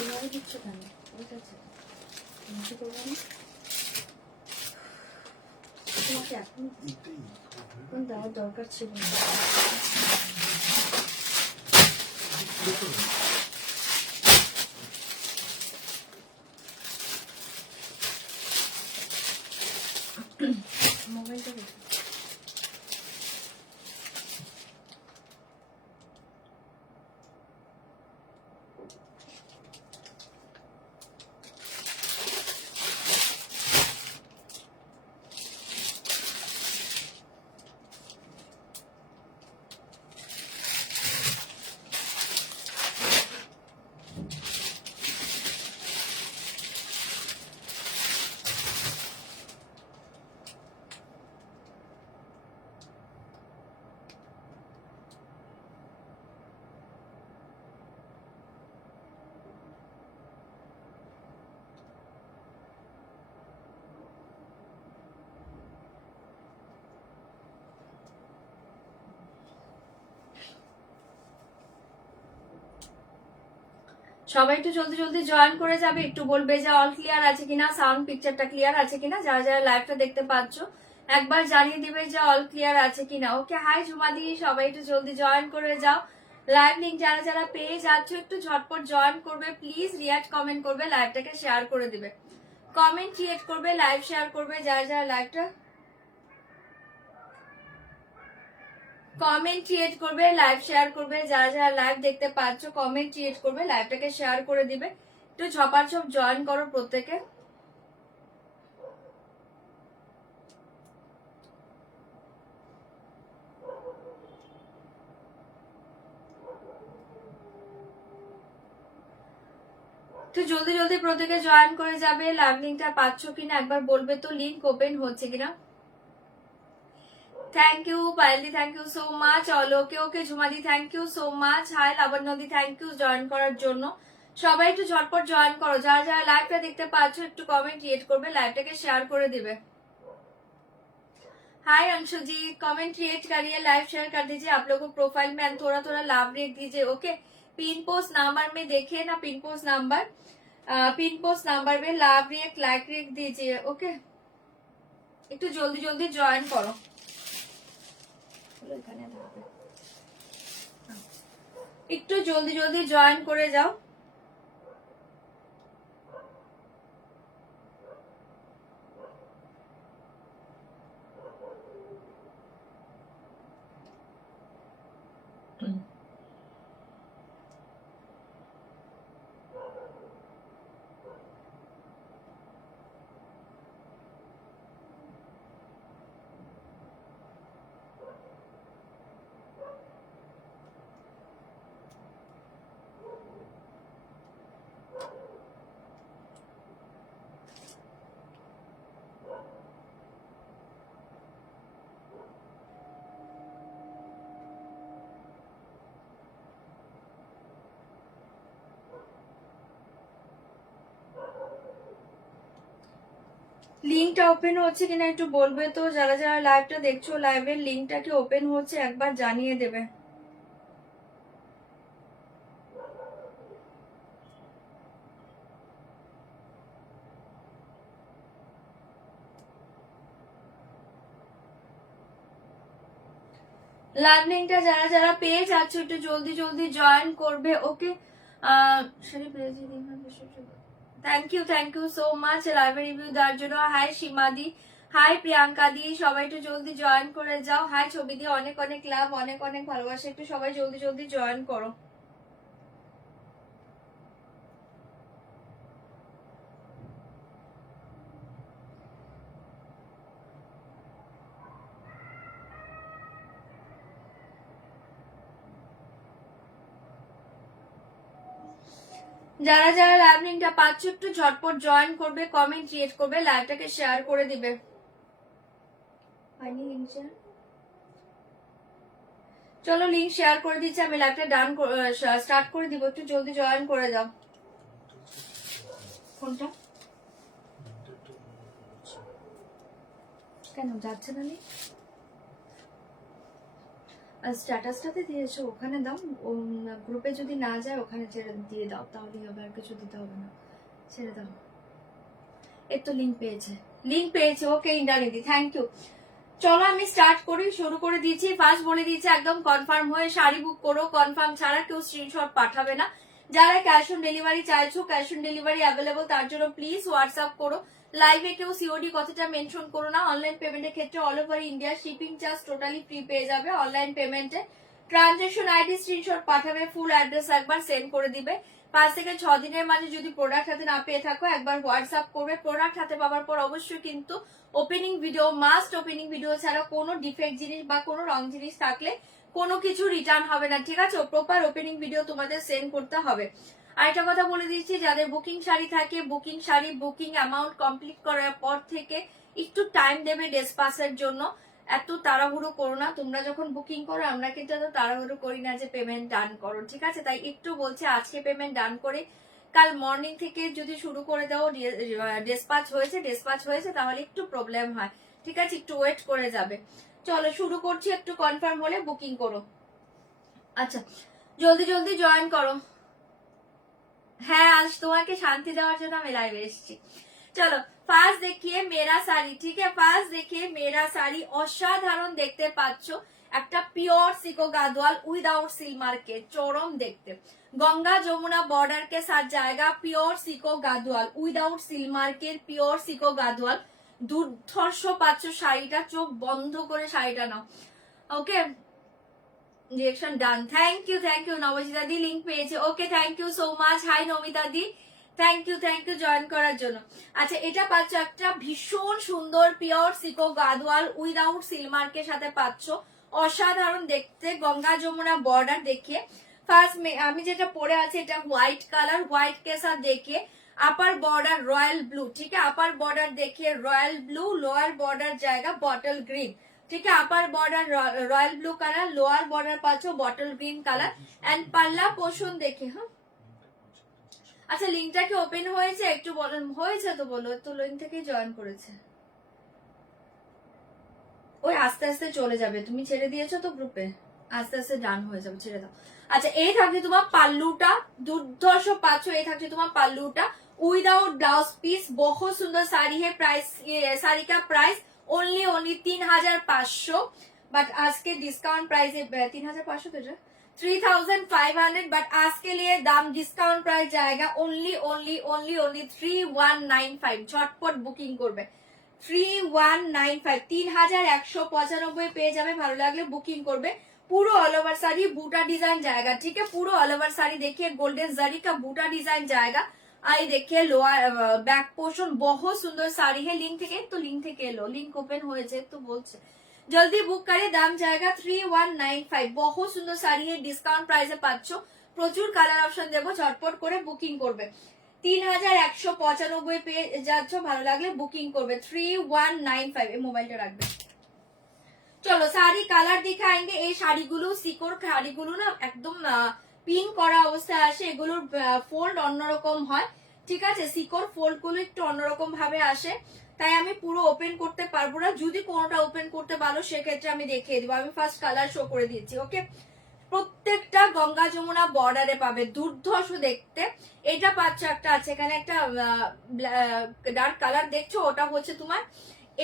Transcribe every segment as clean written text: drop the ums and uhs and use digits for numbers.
এভাবে দিচ্ছ কেন? ঠিক আছে, কিছু করবো না। তোমাকে এখন দেওয়ার দরকার ছিল না। মোবাইলটা রেখে সবাই একটু জলদি জলদি জয়েন করে যাবে, একটু বলবে যে অল ক্লিয়ার আছে কিনা, সাউন্ড পিকচারটা ক্লিয়ার আছে কিনা, যারা যারা লাইভটা দেখতে পাচ্ছ একবার জানিয়ে দিবে যে অল ক্লিয়ার আছে কিনা। ওকে, হাই ঝুমাদি, সবাই একটু জলদি জয়েন করে যাও। লাইভ লিঙ্ক যারা যারা পেয়ে যাচ্ছ একটু ঝটপট জয়েন করবে প্লিজ, রিয়াক্ট কমেন্ট করবে, লাইভটাকে শেয়ার করে দিবে, কমেন্ট ক্রিয়েট করবে, লাইভ শেয়ার করবে, যারা যারা লাইভটা কমেন্ট ক্রিয়েট করবে, লাইভ শেয়ার করবে, যারা যারা লাইভ দেখতে পাচ্ছ কমেন্ট ক্রিয়েট করবে, লাইভটাকে শেয়ার করে দিবে, একটু ঝপাঝপ জয়েন করো প্রত্যেকে। তো জলদি জলদি প্রত্যেকে জয়েন করে যাবে। লাইভ লিঙ্কটা পাচ্ছ কিনা একবার বলবে তো, লিঙ্ক ওপেন হচ্ছে কিনা। থ্যাংক ইউ পায়েলদি, থ্যাংক ইউ সো মাচ। অলোকে ওকে ঝুমাদি, thank you so much. Hi লাবণ্যদি, থ্যাংক ইউ জয়েন করার জন্য। সবাই একটু ঝটপট জয়েন করো, যারা যারা লাইভটা দেখতে পাচ্ছ একটু কমেন্ট ক্রিয়েট করবে, লাইভটাকে শেয়ার করে দিবে। हाय अंशु जी, कमेंट क्रिएट करिए, लाइव शेयर कर दीजिए। आप लोगों को प्रोफाइल में थोड़ा थोड़ा लाभ लिख दीजिए। ओके, पिन पोस्ट नंबर में देखिए ना, पिन पोस्ट नंबर में लाभ रिएक्ट लाइक रिएक्ट दीजिए। ओके, একটু জলদি জলদি জয়েন করো। একটু জলদি জলদি জয়েন করে যাও। লিঙ্কটা ওপেন হচ্ছে কিনা একটু বলবে তো, যারা যারা লাইভটা দেখছো লাইভের লিঙ্কটা কি ওপেন হচ্ছে একবার জানিয়ে দেবে। লাইভ লিঙ্কটা যারা যারা পেয়ে যাচ্ছ একটু জলদি জলদি জয়েন করবে। ওকে, থ্যাংক ইউ সো মাচ লাইভের রিভিউ দেওয়ার জন্য। হাই সীমাদি, হাই প্রিয়াঙ্কা দি, সবাই একটু জলদি জয়েন করে যাও। হাই ছবি দিয়ে, অনেক অনেক লাভ, অনেক অনেক ভালোবাসা, একটু সবাই জলদি জলদি জয়েন করো। যারা যারা লাইভ লিঙ্কটা পাচ্ছ একটু ঝটপট জয়েন করবে, কমেন্ট ক্রিয়েট করবে, লাইভটাকে শেয়ার করে দিবে। চলো লিঙ্ক শেয়ার করে দিচ্ছি, আমি লাইভটা ডান স্টার্ট করে দিব, একটু জলদি জয়েন করে যাও। কোনটা কেন যাচ্ছে না? স্ট্যাটাসটাতে দিয়েছো, ওখানে দাও। গ্রুপে যদি না যায় ওখানে ছেড়ে দিয়ে দাও, তাহলেই হবে, আর কিছু দিতে হবে না, ছেড়ে দাও। এর তো লিঙ্ক পেয়েছে। ওকে ইন্দ্রাণীদি, থ্যাংক ইউ। চলো আমি স্টার্ট করি, শুরু করে দিয়েছি। ফার্স্ট বলে দিয়েছি একদম কনফার্ম হয়ে শাড়ি বুক করো, কনফার্ম ছাড়া কেউ স্ক্রিনশট পাঠাবে না। যারা ক্যাশ অন ডেলিভারি চাইছো, ক্যাশ অন ডেলিভারি অ্যাভেলেবল, তার জন্য প্লিজ হোয়াটসঅ্যাপ করো। লাইভে কেউ সিওডি কথাটা মেনশন করো না। অনলাইন পেমেন্টের ক্ষেত্রে all over India shipping charge totally free পেয়ে যাবে অনলাইন পেমেন্টে। ট্রানজেকশন আইডি স্ক্রিনশট পাঠাবে, ফুল অ্যাড্রেস একবার সেন্ড করে দিবে। 5 থেকে 6 দিনের মাঝে যদি প্রোডাক্ট হাতে না পেয়ে থাকো একবার হোয়াটসঅ্যাপ করবে। প্রোডাক্ট হাতে পাওয়ার পর অবশ্যই কিন্তু opening video must, opening video ছাড়া কোনো ডিফেক্ট জিনিস বা কোনো রং জিনিস থাকলে কোনো কিছু রিটার্ন হবে না, ঠিক আছে? প্রপার ওপেনিং ভিডিও তোমাদের সেন্ড করতে হবে। আরেকটা কথা বলে দিচ্ছি, যাদের বুকিং শাড়ি থাকে, booking sari booking amount complete করার পর থেকে একটু টাইম দেবে ডেসপাসের জন্য। এত তাড়াহুড়ো করো না, তোমরা যখন বুকিং করো আমরা কিন্তু এত তাড়াহুড়ো করি না যে পেমেন্ট ডান করো, ঠিক আছে? তাই একটু বলছে আজকে পেমেন্ট ডান করে কাল মর্নিং থেকে যদি শুরু করে দাও, ডেসপাচ হয়েছে তাহলে একটু প্রবলেম হয়, ঠিক আছে? একটু ওয়েট করে যাবে। চলো শুরু করছি, একটু কনফার্ম হলে বুকিং করো। আচ্ছা জলদি জলদি জয়েন করো। হ্যাঁ আজ তোমাকে শান্তি দেওয়ার জন্য আমি লাইভে এসেছি। চলো ফার্স্ট দেখিয়ে মেরা শাড়ি, ঠিক আছে? ফার্স্ট দেখিয়ে মেরা শাড়ি, অসাধারণ দেখতে পাচ্ছ, একটা pure Sico Gadwal without silk marked, चरम देखते। गंगा जमुना बॉर्डर के साथ जाएगा, pure Sico Gadwal without silk marked, pure Sico Gadwal. দুর্ধর্ষ পাচ্ছ শাড়িটা, চোখ বন্ধ করে শাড়িটা নাও। Okay reaction done, thank you Nabajita di link পেয়েছে। Okay thank you so much. Hi Namita di, thank you join করার জন্য। আচ্ছা এটা পাচ্ছ একটা ভীষণ সুন্দর পিওর সিকো গাদওয়াল উইদাউট সিলমার্কের সাথে পাচ্ছ, অসাধারণ দেখতে, গঙ্গা যমুনা বর্ডার দেখিয়ে। ফার্স্ট আমি যেটা পরে আছি এটা হোয়াইট কালার, হোয়াইট কে সাথ দেখিয়ে আপার বর্ডার রয়্যাল ব্লু, ঠিক আছে? আপার বর্ডার দেখিয়ে রয়্যাল ব্লু, লোয়ার বর্ডার জায়গা বটল গ্রিন, ঠিক है? Upper border royal blue colour, lower border पाচ্ছ বটল গ্রিন কালার এন্ড পাল্লা পোর্শন দেখে। হ্যাঁ আচ্ছা লিংকটা কি ওপেন হয়েছে একটু বলেন, হয়েছে তো বলো, তো লিংক থেকে জয়েন করেছে। ওই আস্তে আস্তে চলে যাবে, তুমি ছেড়ে দিয়েছো তো গ্রুপে, আস্তে আস্তে ডান হয়ে যাবে, ছেড়ে দাও। আচ্ছা এই থাকছে তোমার পাল্লুটা, দুর্ধর্ষ পাচ্ছ, এই থাকছে তোমার পাল্লুটা উইদাউট ব্লাউজ পিস, বহুত সুন্দর শাড়ি है। प्राइस শাড়ি का प्राइस ओनली 3500, बट आज के डिस्काउंट प्राइस है 3500 तो 3500, बट आज के लिए दाम डिस्काउंट प्राइस जाएगा ओनली 3195। झटपट बुकिंग করবে 3195, 3195 পেয়ে যাবে। ভালো লাগলে বুকিং করবে। पूरा ऑल ओवर साड़ी बूटा डिजाइन जाएगा, ठीक है? पूरा ऑल ओवर साड़ी देखिए गोल्डन जरी का बूटा डिजाइन जाएगा। आई देखिए लोअर बैक पोर्शन बहुत सुंदर साड़ी है। लिंक থেকে তো লিংক থেকে লো, লিংক ওপেন হয়েছে তো বলছে জলদি বুক করে, দাম जाएगा 3195। बहुत सुंदर साड़ी है, डिस्काउंट प्राइসে পাচ্ছ, প্রচুর কালার অপশন দেবো, ঝটপট করে বুকিং করবে। 3195 পেয়ে যাচ্ছ, ভালো লাগলে বুকিং করবে 3195। এই মোবাইলটা রাখবে। চলো শাড়ি কালার দেখাएंगे। এই শাড়িগুলো সিকোর শাড়িগুলো না একদম পিন করা অবস্থায় আসে, এগুলোর ফোল্ড অন্যরকম হয়, ঠিক আছে? সিকোর ফোল্ড গুলো একটু অন্যরকম ভাবে আসে, তাই আমি পুরো ওপেন করতে পারবো না। যদি কোনোটা ওপেন করতে পারো সেক্ষেত্রে আমি দেখিয়ে দিব। আমি ফার্স্ট কালার শো করে দিয়েছি, ওকে? প্রত্যেকটা গঙ্গা যমুনা বর্ডারে পাবে, দুর্ধর্ষ দেখতে। এটা পাচ্ছ একটা আছে এখানে একটা ডার্ক কালার দেখছো, ওটা হচ্ছে তোমার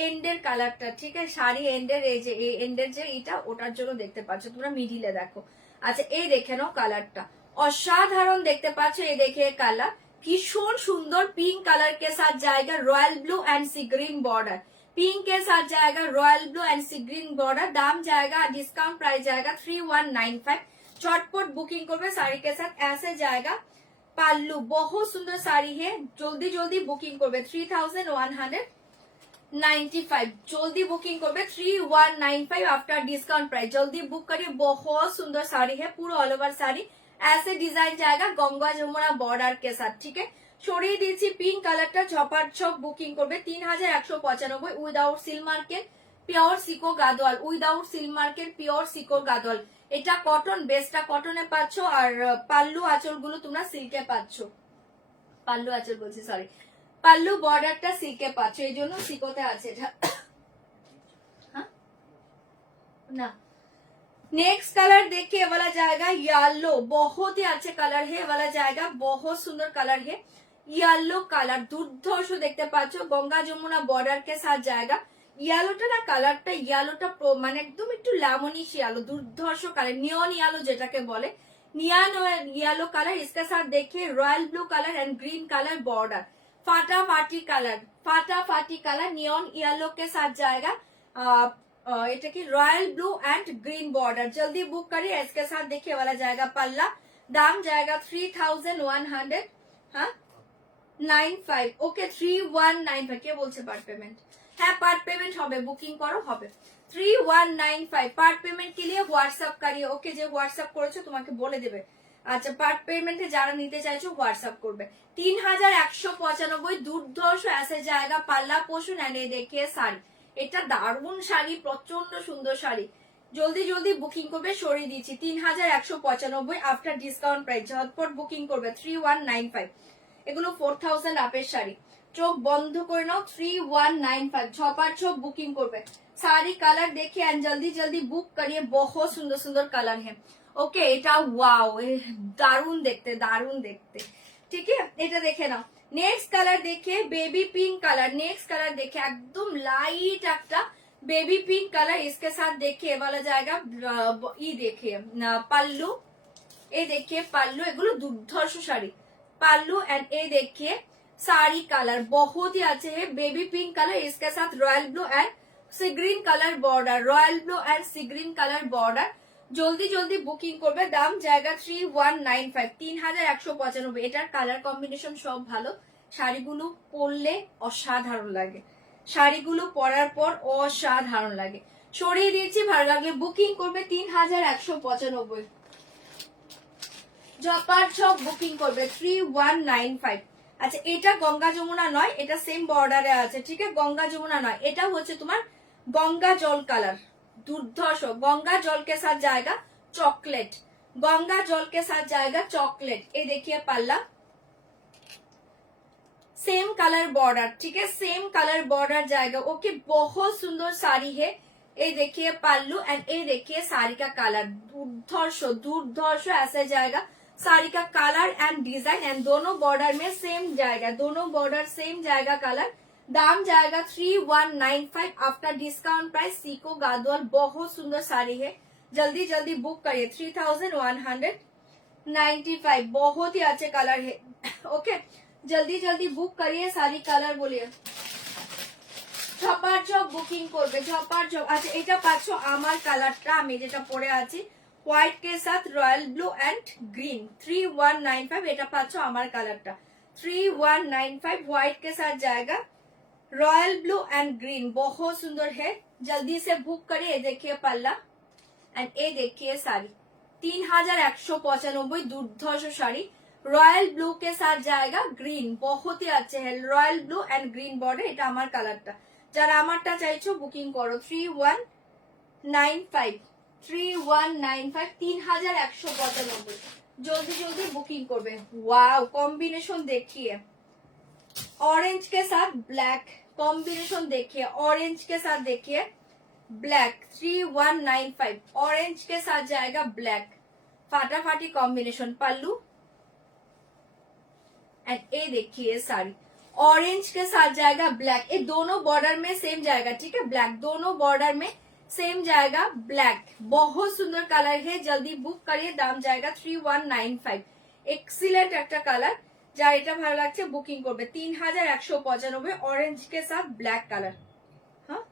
এন্ডের কালারটা, ঠিক আছে? শাড়ি এন্ডের এই যে এন্ডের যে এটা, ওটার জন্য দেখতে পাচ্ছ তোমরা মিডিলে দেখো। আচ্ছা এই দেখে নাও কালারটা, অসাধারণ দেখতে পাচ্ছ। এই দেখে কালার ভীষণ সুন্দর, पिंक कलर के साथ जाएगा royal blue and sea green border, pink के साथ जाएगा royal blue and sea green border. दाम जाएगा डिस्काउंट प्राइस जाएगा 3195। झटपट बुकिंग करबे साड़ी के साथ। ऐसे जाएगा पाल्लू, बहुत सुंदर साड़ी है, जल्दी जल्दी बुकिंग करबे 3195। जल्दी बुकिंग करबे 3195 आफ्टर डिस्काउंट प्राइस। जल्दी बुक करिए, बहुत सुंदर साड़ी है, पूरा ऑल ओवर साड़ी ऐसे डिजाइन जाएगा गंगा जमुना बॉर्डर के साथ, ठीक है? সরিয়ে দিয়েছি পিঙ্ক কালারটা, ঝপার ঝপ বুকিং করবে 3195 without silk marked, pure Sico Gadwal, without silk marked, pure Sico Gadwal. এটা কটন, বেসটা কটনে পাচ্ছ, আর পাল্লু আঁচলগুলো তোমরা সিল্কে পাচ্ছ। পাল্লু আঁচল বলছি, সরি, পাল্লু বর্ডারটা সিল্কে পাচ্ছ, এই জন্য সিকোতে আছে এটা। হ্যাঁ না नेक्स्ट कलर देखिए, ये वाला जाएगा येलो, बहुत ही अच्छे कलर है, ये वाला जाएगा बहुत सुंदर कलर है, येलो कलर দুর্ধর্ষ দেখতে পাচ্ছ, গঙ্গা যমুনা বর্ডার के साथ जाएगा। येलोটা না কালারটা, येलोটা মানে একদম একটু লেমনিশ येलो, দুর্ধর্ষ কালার, নিয়ন येलो যেটাকে বলে, नियॉन येलो कलर। इसके साथ देखिए royal blue colour and green colour border, फाटाफाटी कलर, फाटाफाटी कलर नियॉन येलो के साथ जाएगा। এটা কি royal blue and green border, जल्दी बुक करिए। इसके साथ देखिए वाला जाएगा पल्ला, दाम जाएगा 3100, हाँ 95, ओके 3195। কে বলছে পার্ট পেমেন্ট? হ্যাঁ পার্ট পেমেন্ট হবে, বুকিং করো হবে। 3195 পার্ট পেমেন্ট के लिए হোয়াটসঅ্যাপ করিয়ে, ওকে যে হোয়াটসঅ্যাপ করেছো তোমাকে বলে দেবে। আচ্ছা পার্ট পেমেন্টে যারা নিতে চাইছো হোয়াটসঅ্যাপ করবে। 3195 দুর্ধর্ষ ऐसे जाएगा পাল্লা পোষণ এন্ড এই দেখিয়ে শাড়ি, এটা দারুণ শাড়ি, প্রচন্ড সুন্দর শাড়ি, জলদি জলদি বুকিং করবে, সরিয়ে দিচ্ছি 3195 আফটার ডিসকাউন্ট প্রাইস, ঝটপট বুকিং করবে 3195। এগুলো 4000 আপের শাড়ি, চোখ বন্ধ করে নাও 3195, ছপার ছপ বুকিং করবে। सारी कलर देखिए एंड जल्दी जल्दी बुक करिए, बहुत सुंदर सुंदर कलर है। ओके এটা ওয়াও, দারুণ দেখতে, দারুণ দেখতে, ঠিক है। এটা দেখে নাও। नेक्स्ट कलर देखिए baby pink colour, next colour देखिए एकदम लाइट একটা बेबी पिंक कलर, इसके साथ देखिए वाला जाएगा ये देखिए पल्लू, ये देखिए पल्लू, एगुलो দুর্ধর্ষ শাড়ি, पल्लू एंड ये देखिए साड़ी कलर बहुत ही अच्छे है, बेबी पिंक कलर, इसके साथ royal blue and sea green colour border, royal blue and sea green colour border. জলদি জলদি বুকিং করবে, দাম জায়গা 3195, 3195। এটার কালার কম্বিনেশন সব ভালো, শাড়িগুলো পরলে অসাধারণ লাগে, শাড়িগুলো পরার পর অসাধারণ লাগে, সরিয়ে দিয়েছি, ভালো লাগলে বুকিং করবে 3195। জপার ছপ বুকিং করবে 3195। আচ্ছা এটা গঙ্গা যমুনা নয়, এটা সেম বর্ডারে আছে, ঠিক আছে, গঙ্গা যমুনা নয়, এটা হচ্ছে তোমার গঙ্গা জল কালার, দুর্ধর্ষ, गंगा जल के साथ जाएगा चॉकलेट, गंगा जल के साथ जाएगा चॉकलेट। ये देखिए पल्ला, सेम कलर बॉर्डर, ठीक है, सेम कलर बॉर्डर जाएगा। ओके बहुत सुंदर साड़ी है, ये देखिए पल्लू एंड ये देखिए साड़ी का कलर, दुर्धर्ष दुर्धर्ष ऐसे जाएगा साड़ी का कलर एंड डिजाइन, एंड दोनों बॉर्डर में सेम जाएगा, दोनों बॉर्डर सेम जाएगा कलर। दाम जाएगा 3195 आफ्टर डिस्काउंट प्राइस, सीको गादवाल, बहुत सुंदर साड़ी है, जल्दी जल्दी बुक करिए 3195, बहुत ही अच्छे कलर है। ओके जल्दी जल्दी बुक करिए, सारी कलर बोलिए, ঝপার ঝপ বুকিং করবে, ঝপার ঝপ। আচ্ছা এটা পাচ্ছ আমার কালারটা, আমি যেটা পরে আছি হোয়াইট के साथ रॉयल ब्लू एंड ग्रीन, 3195, এটা পাচ্ছ আমার কালারটা 3195, व्हाइट के साथ जाएगा रॉयल ब्लू एंड ग्रीन, बहुत सुंदर है, जल्दी से बुक करिए। देखिए पल्ला एंड ये देखिए साड़ी, 3195 दुर्धर्ष साड़ी, रॉयल ब्लू के साथ जाएगा ग्रीन, बहुत ही अच्छे है, royal blue and green border, এটা আমার কালারটা, যারা আমারটা চাইছো বুকিং করো 3195, 3195, 3195, जल्दी जल्दी बुकिंग করবে। वाओ कॉम्बिनेशन देखिए, ऑरेंज के साथ ब्लैक कॉम्बिनेशन देखिए, ऑरेंज के साथ देखिए ब्लैक, 3195, ऑरेंज के साथ जाएगा ब्लैक, फाटाफाटी कॉम्बिनेशन, पल्लू एंड ये देखिए साड़ी, ऑरेंज के साथ जाएगा ब्लैक, ये दोनों बॉर्डर में सेम जाएगा, ठीक है, ब्लैक दोनों बॉर्डर में सेम जाएगा ब्लैक, बहुत सुंदर कलर है, जल्दी बुक करिए, दाम जाएगा 3195, एक्सीलेंट একটা কালার, যার এটা ভালো লাগছে বুকিং করবে 3195, ऑरेंज के साथ ब्लैक कलर, हाँ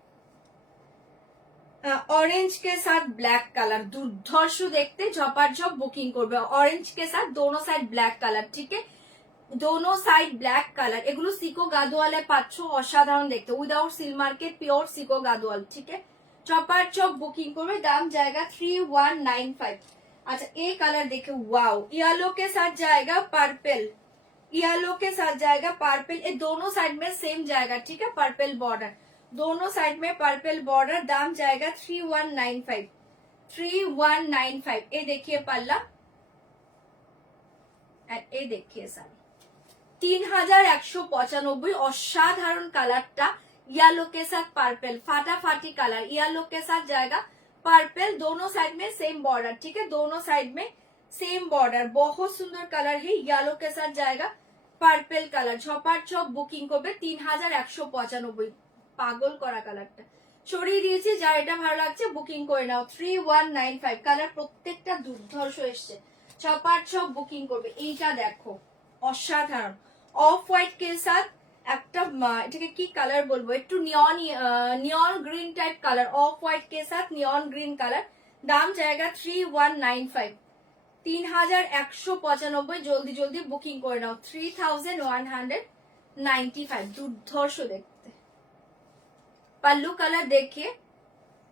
ऑरेंज के साथ ब्लैक कलर, দুর্ধর্ষ দেখতে, ঝপাঝপ বুকিং করবে, ऑरेंज के साथ दोनों साइड ब्लैक कलर, ठीक है, दोनों साइड ब्लैक कलर, এগুলো সিকো গাদোয়ালে পাচ্ছ, অসাধারণ দেখতে, without silk marked, pure সিকো Gadwal, ঠিক है, চপার বুকিং করবে, দাম জায়গা 3195। अच्छा ये कलर देखो, वाओ येलो के साथ जाएगा पर्पल, येलो के साथ जाएगा पर्पल, ये दोनों साइड में सेम जाएगा, ठीक है, पर्पल बॉर्डर, दोनों साइड में पर्पल बॉर्डर, दाम जाएगा 3195, 3195। ये देखिए पल्ला एंड ये देखिए साड़ी, 3195, অসাধারণ কালারটা, येलो के साथ पर्पल, फाटाफाटी कलर, येलो के साथ जाएगा पर्पल, दोनों साइड में सेम बॉर्डर, ठीक है, दोनों साइड में सेम बॉर्डर, बहुत सुंदर कलर है, येलो के साथ जाएगा पाর্পেল কালার, ঝপার ঝপ বুকিং করবে 3195। পাগল করা কালারটা সরিয়ে দিয়েছি, যার এটা ভালো লাগছে বুকিং করে নাও 3195। কালার প্রত্যেকটা দুর্ধর্ষ এসছে, ঝপার ঝপ বুকিং করবে। এইটা দেখো অসাধারণ, অফ হোয়াইট কে সাথ একটা, এটাকে কি কালার বলবো, একটু neon green type colour, off white কে সাথ নিয়ন গ্রিন কালার, দাম জায়গা 3195, 3195। জলদি জলদি বুকিং করে নাও 3195। দুর্ধর্ষ দেখতে, पल्लू कलर देखिए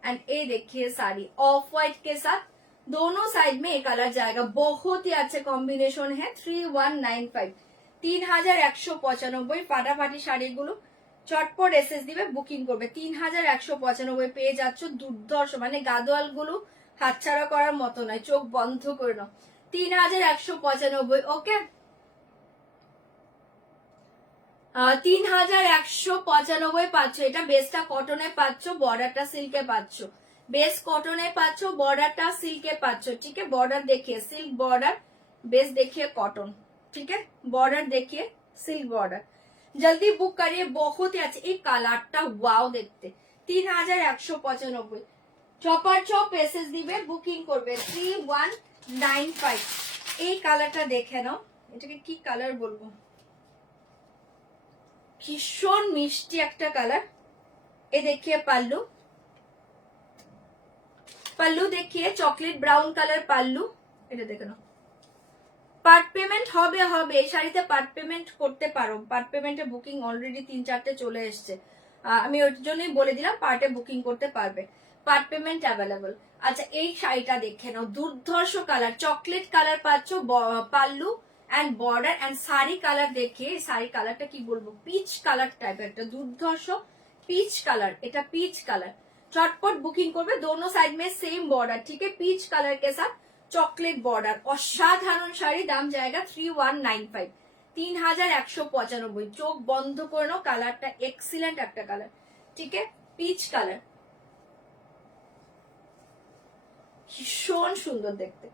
एंड ये देखिए साड़ी ऑफ व्हाइट के साथ, दोनों साइड में ये कलर जाएगा, बहुत ही अच्छा कॉम्बिनेशन है। 3195, 3195। ফাটাফাটি শাড়িগুলো চটপট এসএস দিবে, বুকিং করবে 3195 পেয়ে যাচ্ছ। দুর্ধর্ষ, মানে গাদোয়াল গুলো হাতছাড়া করার মতো নয়, চোখ বন্ধ করে নাও 3195। ওকে, 3195 পাচ্ছ। এটা বেসটা কটনে পাচ্ছ, বর্ডারটা সিল্কে পাচ্ছ, বেস কটনে পাচ্ছ, বর্ডারটা সিল্কে পাচ্ছ, ঠিক है। बॉर्डर देखिए सिल्क बॉर्डर, बेस देखिए कॉटन, ठीक है, बॉर्डर देखिए सिल्क बॉर्डर। जल्दी बुक करिए, बहुत ही अच्छा। এই কালারটা ওয়াও দেখতে, 3195। চপার চপ এসএস দিবে, বুকিং করবে 3195। এই কালারটা দেখে নাও, এটাকে কি কালার বলবো, ভীষণ মিষ্টি একটা কালার। এ দেখিয়ে পাল্লু, পাল্লু দেখিয়ে চকলেট ব্রাউন কালার পাল্লু, এটা দেখে নাও। পার্ট পেমেন্ট হবে, এই শাড়িতে পার্ট পেমেন্ট করতে পারো, পার্ট পেমেন্টে বুকিং অলরেডি 3-4টে চলে এসছে, আমি ওর জন্যই বলে দিলাম পার্টে বুকিং করতে পারবে, পার্ট পেমেন্ট অ্যাভেলেবল। আচ্ছা এই শাড়িটা দেখে নাও, দুর্ধর্ষ কালার, চকলেট কালার পাচ্ছ, pallu and border and sari colour দেখে, শাড়ি কালারটা কি বলবো, পিচ কালার টাইপ, একটা দুর্ধর্ষ পিচ কালার, এটা পিচ কালার। চটপট বুকিং করবে, दोनों साइड में सेम बॉर्डर, ठीक है, पीच कलर के साथ चॉकलेट बॉर्डर। অসাধারণ শাড়ি, দাম জায়গা 3195, 3195। চোখ বন্ধ করে নাও, কালারটা এক্সিলেন্ট একটা কালার, ঠিক है, পিচ কালার, ভীষণ সুন্দর দেখতে।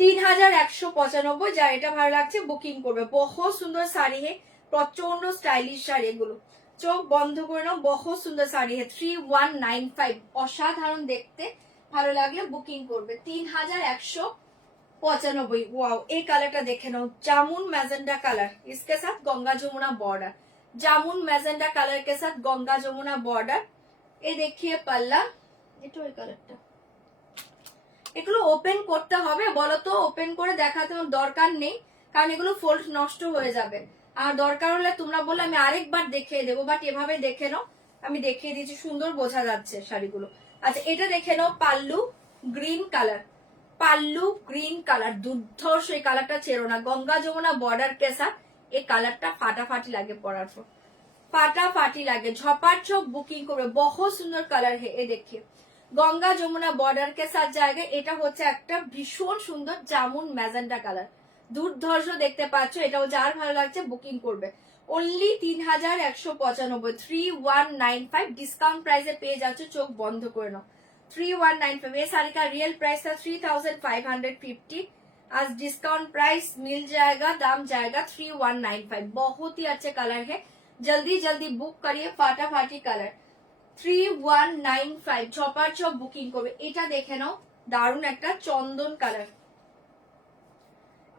3195, যা এটা ভালো লাগছে বুকিং করবে। বহুত সুন্দর শাড়ি হে, প্রচন্ড স্টাইলিশ শাড়ি এগুলো, চোখ বন্ধ করে নাও, বহুত সুন্দর শাড়ি হে। 3195, অসাধারণ দেখতে, ভালো লাগলে বুকিং করবে 3195। ওয়াও, এই কালারটা দেখে নাও, জামুন ম্যাজেন্ডা কালার, इसके साथ Ganga Jamuna border, jamun magenta colour के साथ गंगा जमुना बॉर्डर। এ দেখিয়ে পাল্লা, এটা ওই কালারটা। এগুলো ওপেন করতে হবে, বলতো ওপেন করে দেখাতে দরকার নেই, কারণ এগুলো ফোল্ড নষ্ট হয়ে যাবে, আর দরকার হলে তোমরা বললে আমি আরেকবার দেখিয়ে দেবো, বাট এভাবে দেখে নাও, আমি দেখিয়ে দিচ্ছি, সুন্দর বোঝা যাচ্ছে শাড়িগুলো। আচ্ছা এটা দেখে নাও, pallu green colour, pallu green colour, দুর্ধর্ষ, এই কালারটা ছেড়ো না, গঙ্গা যমুনা বর্ডার কে সাথ এই কালারটা ফাটাফাটি লাগে পরার পর, ফাটাফাটি লাগে। ঝপার ঝপ বুকিং করবে, বহুত সুন্দর কালার হে। এ দেখিয়ে গঙ্গা যমুনা বর্ডার কে সাথ জায়গায়, এটা হচ্ছে একটা ভীষণ সুন্দর জামুন ম্যাজেন্ডা কালার, দুর্ধর্ষ দেখতে পাচ্ছ। এটাও যার ভালো লাগছে বুকিং করবে, অনলি 3195, 3195 ডিসকাউন্ট প্রাইসে পেয়ে যাচ্ছ, চোখ বন্ধ করে নাও 3195। ये साड़ी का रियल प्राइस था 3550, आज डिस्काउंट प्राइस मिल जाएगा, दाम जाएगा 3195। बहुत ही अच्छे कलर है, जल्दी जल्दी बुक करिए, फाटाफाटी कलर 3195। ছপার ছপ বুকিং করবে। এটা দেখে নাও, দারুণ একটা চন্দন কালার,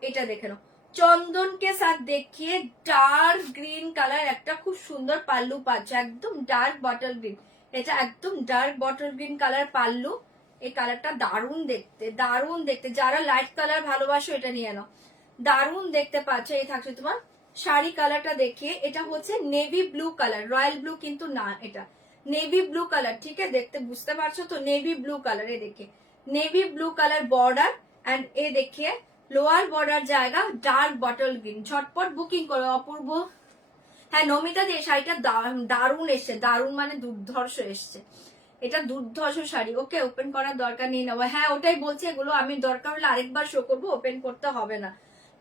এটা দেখে নাও, চন্দনকে সাথ দেখিয়ে ডার্ক গ্রিন কালার, একটা খুব সুন্দর পাল্লু পাচ্ছ, একদম ডার্ক বটল গ্রিন, এটা একদম dark bottle green colour pallu. এই কালারটা দারুণ দেখতে, দারুণ দেখতে, যারা লাইট কালার ভালোবাসো এটা নিয়ে নাও, দারুণ দেখতে পাচ্ছ। এই থাকছে তোমার শাড়ি কালারটা দেখিয়ে, এটা হচ্ছে navy blue colour, royal blue কিন্তু না, এটা নেভি ব্লু কালার, ঠিক আছে, দেখতে বুঝতে পারছো তো, নেভি ব্লু কালার। এ দেখে navy blue colour border and এ দেখিয়ে লোয়ার বর্ডার জায়গা ডার্ক বটল গ্রিন। ঝটপট বুকিং করো, অপূর্ব। হ্যাঁ নমিতা দিয়ে শাড়িটা দারুণ এসছে, দারুণ মানে দুর্ধর্ষ এসছে, এটা দুর্ধর্ষ শাড়ি। ওকে, ওপেন করার দরকার নেই নেওয়া, হ্যাঁ ওটাই বলছি, এগুলো আমি দরকার হলে আরেকবার শো করবো, ওপেন করতে হবে না,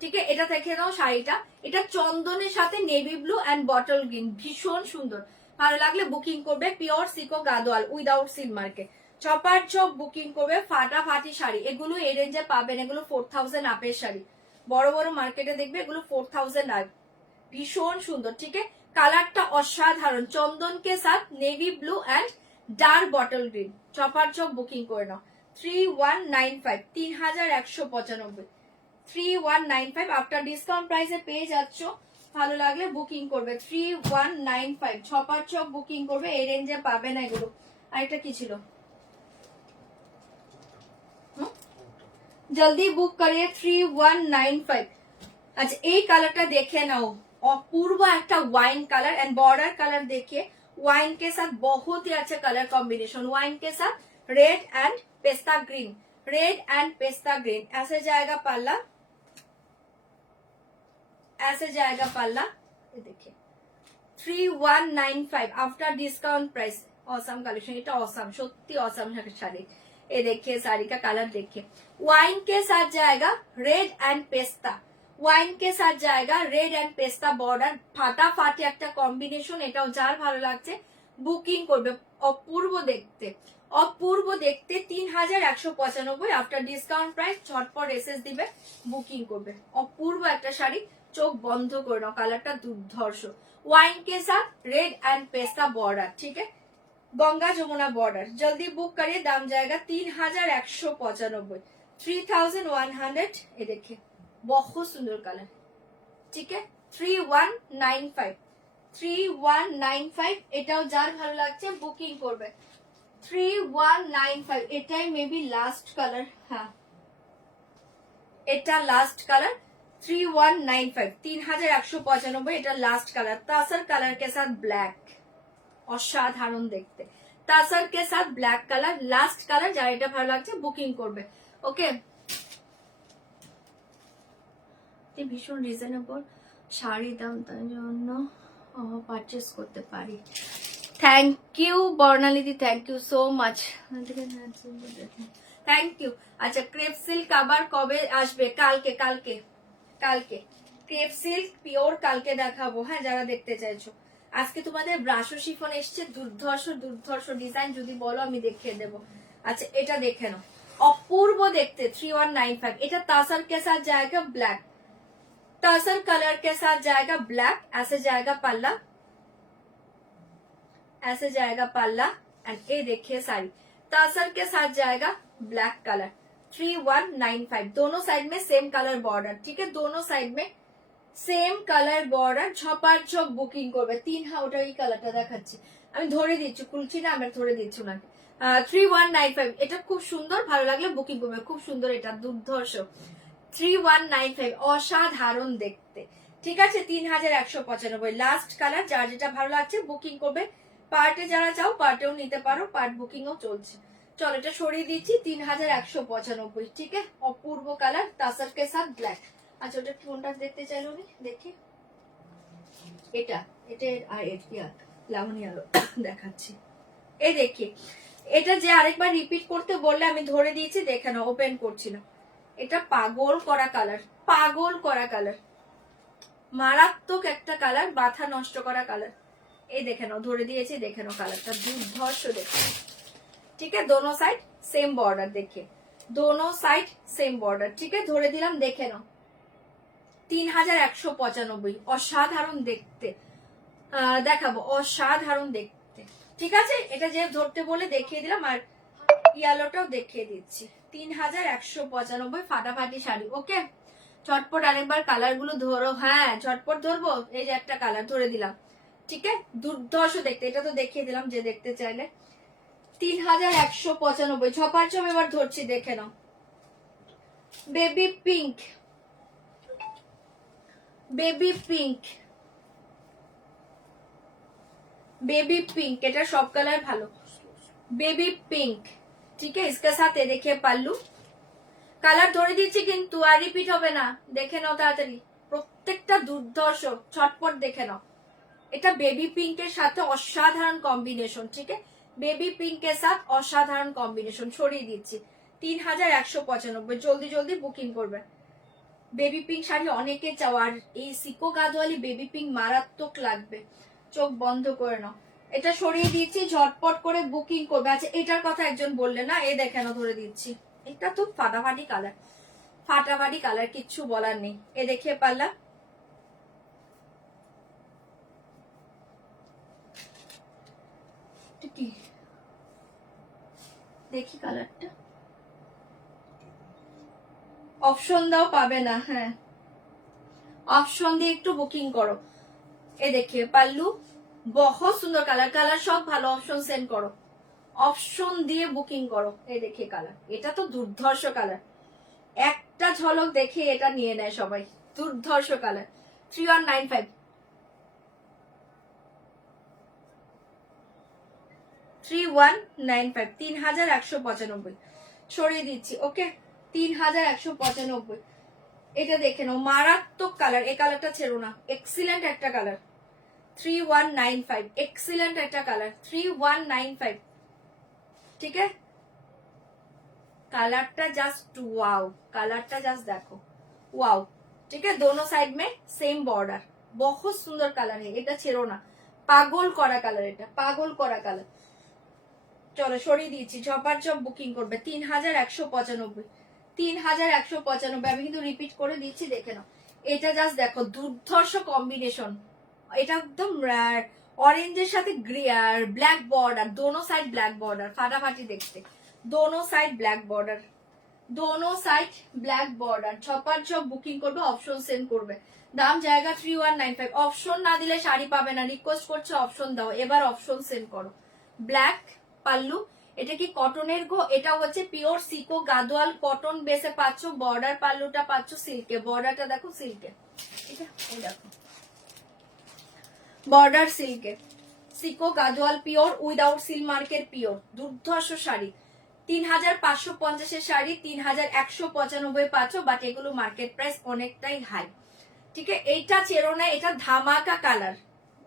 ঠিক আছে। এটা দেখে নাও শাড়িটা, এটা চন্দনের সাথে navy blue and bottle green, ভীষণ সুন্দর, ভালো লাগলে বুকিং করবে। পিওর সিকো গাদোয়াল উইদাউট সিল মার্কে, চপার চপ বুকিং করবে, ফাটাফাটি শাড়ি এগুলো এই রেঞ্জে পাবেন, এগুলো 4000 আপের শাড়ি, বড় বড় মার্কেটে দেখবে এগুলো 4000 আপ, ভীষণ সুন্দর। ঠিক আছে, কালারটা অসাধারণ, চন্দন কে সাথ navy blue and dark bottle green. Chopper চপ বুকিং করে নাও 3195, 3195, 3195 আফটার ডিসকাউন্ট প্রাইসে পেয়ে যাচ্ছ। ভালো লাগলে বুকিং করবে 3195, চপার চপ বুকিং করবে, এই রেঞ্জে পাবে না এগুলো। আরেকটা কি ছিল, জলদি বুক করিয়ে 3195। আচ্ছা এই কালারটা দেখে নাও, অপূর্ব একটা wine colour and border colour देखिए, वाइन के साथ बहुत ही अच्छा कलर कॉम्बिनेशन, वाइन के साथ red and pista green, red and pista green. ऐसे जाएगा पल्ला, ऐसे जाएगा पल्ला, ये देखिए 3195 after discount price. Awesome collection, এটা ऑसम, সত্যি ऑसम শাড়ি। ये देखिए साड़ी का कलर देखिए, वाइन के साथ जाएगा रेड एंड पेस्ता, ওয়াইন কে সাথ জায়গা রেড এন্ড পেস্তা বর্ডার, ফাটাফাটি একটা কম্বিনেশন। এটাও যার ভালো লাগছে বুকিং করবে, অপূর্ব দেখতে, অপূর্ব দেখতে 3195 আফটার ডিসকাউন্ট প্রাইস, ঝটপট এসএস দিবে বুকিং করবে। অপূর্ব একটা শাড়ি, চোখ বন্ধ করে নাও, কালারটা দুর্ধর্ষ, ওয়াইন কে সাথ রেড এন্ড পেস্তা বর্ডার। ঠিক আছে, गंगा जमुना बॉर्डर, जल्दी बुक करिए, दाम जाएगा 3195, 3100। ये देखिए बहुत सुंदर कलर। ठीक है 3195, 3195 এটাও যার ভালো লাগছে বুকিং করবে 3195। এটাই মেবি লাস্ট কালার, হ্যাঁ এটা লাস্ট কালার 3195, 3195 এটা লাস্ট কালার। তাসার কালার के साथ ब्लैक, অসাধারণ দেখতে, তাসার के साथ ব্ল্যাক কালার, লাস্ট কালার। যারা এটা ভালো লাগছে বুকিং করবে। ওকে, ভীষণ রিজনেবল শাড়ি দাম, তার জন্য পারচেস করতে পারি। থ্যাংক ইউ বর্ণালিদি, thank you so much, thank you. আচ্ছা ক্রেপ সিল্ক আবার কবে আসবে? কালকে, কালকে, কালকে ক্রেপ সিল্ক পিওর কালকে দেখাবো। হ্যাঁ যারা দেখতে চাইছো, আজকে তোমাদের ব্রাশো শিফন এসছে, দুর্ধর্ষ দুর্ধর্ষ ডিজাইন, যদি বলো আমি দেখিয়ে দেবো। আচ্ছা এটা দেখে নাও, অপূর্ব দেখতে 3195। এটা তাসার কে সাথ জায়গা ব্ল্যাক, टसर कलर के साथ जाएगा ब्लैक, ऐसे जाएगा पल्ला, ऐसे जाएगा पल्ला एंड ये देखिए साड़ी टसर के साथ जाएगा ब्लैक कलर 3195। दोनों साइड में सेम कलर बॉर्डर। ठीक है, दोनों साइड में सेम कलर बॉर्डर। ঝপার ঝপ বুকিং করবে। ওটা এই কালারটা দেখাচ্ছি, আমি ধরে দিচ্ছি, খুলছি না, আমি ধরে দিচ্ছি ওনাকে। 3195 এটা খুব সুন্দর, ভালো লাগলে বুকিং করবে, খুব সুন্দর, এটা দুর্ধর্ষ 3195, অসাধারণ দেখতে। ঠিক আছে 3195 লাস্ট কালার। যার যেটা ভালো লাগছে বুকিং করবে। পার্টে যারা চাও পার্টেও নিতে পারো, পার্ট বুকিংও চলছে। চলো এটা সরিয়ে দিচ্ছি 3195। ঠিক আছে, অপূর্ব কালার, তাসার কে সাথ ব্ল্যাক। আচ্ছা ওটা কোনটা দেখতে চাইলো আমি দেখি, এটা এটা আর এটা লাবণী আলো দেখাচ্ছি। এই দেখি, এটা যে আরেকবার রিপিট করতে বললে আমি ধরে দিয়েছি, দেখে নাও, ওপেন করছি না। এটা পাগল করা কালার, পাগল করা কালার, মারাত্মক একটা কালার, মাথা নষ্ট করা কালার। এই দেখে নাও, ধরে দিয়েছি, দেখে নাও কালারটা দুর্ধর্ষ দেখে। ঠিক আছে, दोनों साइड सेम बॉर्डर, देखिए दोनों साइड सेम बॉर्डर। ठीक है, ধরে দিলাম, দেখে নাও 3195, অসাধারণ দেখতে। দেখাবো, অসাধারণ দেখতে। ঠিক আছে, এটা যে ধরতে বলে দেখিয়ে দিলাম, আর ইয়ালোটাও দেখিয়ে দিচ্ছি। 3195 ফাটাফাটি শাড়ি। ওকে, ঝটপট আরেকবার কালার গুলো ধরো। হ্যাঁ ঝটপট ধরবো, এই যে একটা কালার ধরে দিলাম। ঠিক আছে, দুর্ধর্ষ দেখতে, এটা তো দেখিয়ে দিলাম যে দেখতে চাইলে। 3195 ঝপার ঝপ এবার ধরছি, দেখে নাও। Baby pink, baby pink, baby pink, এটা সব কালার ভালো। Baby pink. ঠিক আছে, इसके साथ ये देखिए पल्लू। কালার ধরে দিচ্ছি কিন্তু আর রিপিট হবে না, দেখে নাও তাড়াতাড়ি, প্রত্যেকটা দুর্ধর্ষ, ছটপট দেখে নাও। এটা বেবি পিঙ্কের সাথে অসাধারণ কম্বিনেশন। ঠিক আছে, বেবি পিঙ্কের সাথে অসাধারণ কম্বিনেশন। সরিয়ে দিচ্ছি 3195, জলদি জলদি বুকিং করবে। বেবি পিঙ্ক শাড়ি অনেকে চাও, আর এই সিকো গাদওয়ালি বেবি পিঙ্ক মারাত্মক লাগবে, চোখ বন্ধ করে নাও। এটা সরিয়ে দিচ্ছি, ঝটপট করে বুকিং করবে। আচ্ছা এটার কথা একজন বললে না, এই দেখেন ধরে দিচ্ছি, এটা তো ফাটাফাটি কালার, ফাটাফাটি কালার, কিচ্ছু বলার নেই। এ দেখিয়ে পারলাম, কি দেখি কালারটা, অপশন দাও, পাবে না। হ্যাঁ অপশন দিয়ে একটু বুকিং করো। এ দেখিয়ে পাল্লু, বহুত সুন্দর কালার, কালার সব ভালো, অপশন সেন্ড করো, অপশন দিয়ে বুকিং করো। এই দেখিয়ে কালার, এটা তো দুর্ধর্ষ কালার, একটা ঝলক দেখে এটা নিয়ে নেয় সবাই, দুর্ধর্ষ কালার। 3195, 3195, 3195 সরিয়ে দিচ্ছি। ওকে 3195। এটা দেখে নাও, মারাত্মক কালার, এই কালারটা ছেড়ো না, এক্সিলেন্ট একটা কালার। 3195, এক্সিলেন্ট একটা কালার, 3195। ঠিক আছে, কালারটা জাস্ট ওয়াও, কালারটা জাস্ট দেখো, ওয়াও। ठीक है, दोनों साइड में सेम बॉर्डर, बहुत सुंदर কালার। এটা ছেড়ো না, পাগল করা কালার, এটা পাগল করা কালার। চলো সরিয়ে দিয়েছি, ঝপার ঝপ বুকিং করবে। 3195, 3195। আমি কিন্তু রিপিট করে দিচ্ছি, দেখে নাও। এটা জাস্ট দেখো, দুর্ধর্ষ কম্বিনেশন, এটা একদম অরেঞ্জের সাথে ব্ল্যাক বর্ডার, দোনো সাইড ব্ল্যাক বর্ডার, ফাটাফাটি দেখতে, দোনো সাইড ব্ল্যাক বর্ডার, दोनों साइड ब्लैक बॉर्डर। छपार छप बुकिंग করবে, অপশন সেন্ড করবে। দাম জায়গা 3195। অপশন না দিলে শাড়ি পাবে না, রিকোয়েস্ট করছে অপশন দাও, এবার অপশন সেন্ড করো। ব্ল্যাক পাল্লু, এটা কি কটনের গো? এটা হচ্ছে পিওর সিকো গাদোয়াল কটন বেসে পাচ্ছ, বর্ডার পাল্লুটা পাচ্ছ সিল্কে, বর্ডারটা দেখো সিল্কে, ঠিক আছে এই দেখো বর্ডার সিল্কে, Sico Gadwal pure without silk মার্কের পিওর, দুর্ধর্ষ শাড়ি। 3550 শাড়ি 3195 পাচ্ছ, বাট এগুলো মার্কেট প্রাইস অনেকটাই হাই। ঠিক আছে, এইটা চেরো না, এটা ধামাকা কালার,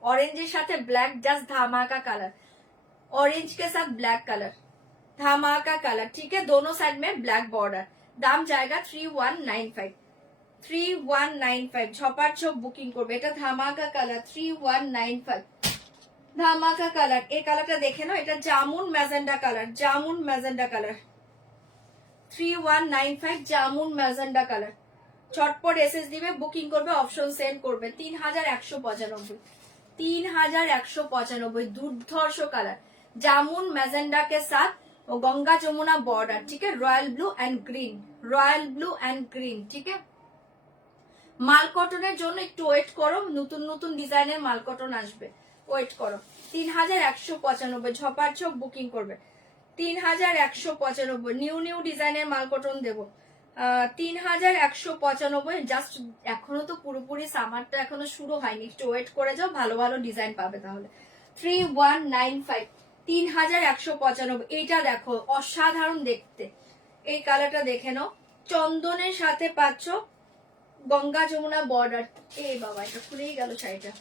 ऑरेंज साथे ब्लैक, जस्ट धमाका कलर, ऑरेंज के साथ ब्लैक कलर, धमाका कलर। ठीक है, दोनों साइड में ब्लैक बॉर्डर। दाम जाएगा 3195, 3195। छपार छप बुकिंग करबे, এটা ধামাকা কালার 3195, ধামাকা কালার। এই কালারটা দেখে নাও, এটা jamun magenta colour, jamun magenta colour 3195, jamun magenta colour. চটপট এসএস দিবে, বুকিং করবে, অপশন সেন্ড করবে। 3195, 3195, দুর্ধর্ষ কালার, জামুন ম্যাজেন্ডা के साथ गंगा যমুনা बॉर्डर। ठीक है, royal blue and green, royal blue and green. ठीक है, মাল কটনের জন্য একটু ওয়েট করো, নতুন নতুন ডিজাইনের মাল কটন আসবে, ওয়েট করো। 3195, ঝপার ঝপ বুকিং করবে। 3195, নিউ নিউ ডিজাইনের মাল কটন দেবো। 3195, জাস্ট এখনো তো পুরোপুরি সামারটা এখনো শুরু হয়নি, একটু ওয়েট করে যাও, ভালো ভালো ডিজাইন পাবে তাহলে। 3195, 3195। এইটা দেখো, অসাধারণ দেখতে, এই কালারটা দেখে নাও, চন্দনের সাথে পাচ্ছ গঙ্গা যমুনা বর্ডার। এ বাবা, এটা খুলেই গেল শাড়িটা,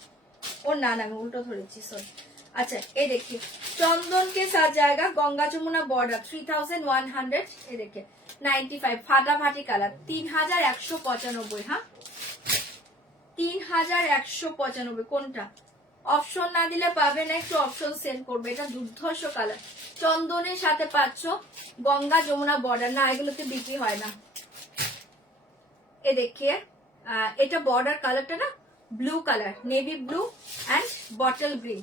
ও না না আমি উল্টো ধরেছি, সরি। अच्छा ये देखिए, चंदन के साथ जाएगा गंगा जमुना बॉर्डर, 3100। ये देखिए 95, फाटाफाटी कलर, 3195। हाँ 3195, কোনটা? অপশন না দিলে পাবে না, একটু অপশন সেন্ড করবে। এটা দুর্ধর্ষ কালার, চন্দনের সাথে পাচ্ছ গঙ্গা যমুনা বর্ডার। না এগুলোতে বিক্রি হয় না। এ দেখিয়ে, এটা বর্ডার কালারটা না blue colour, navy blue and bottle green,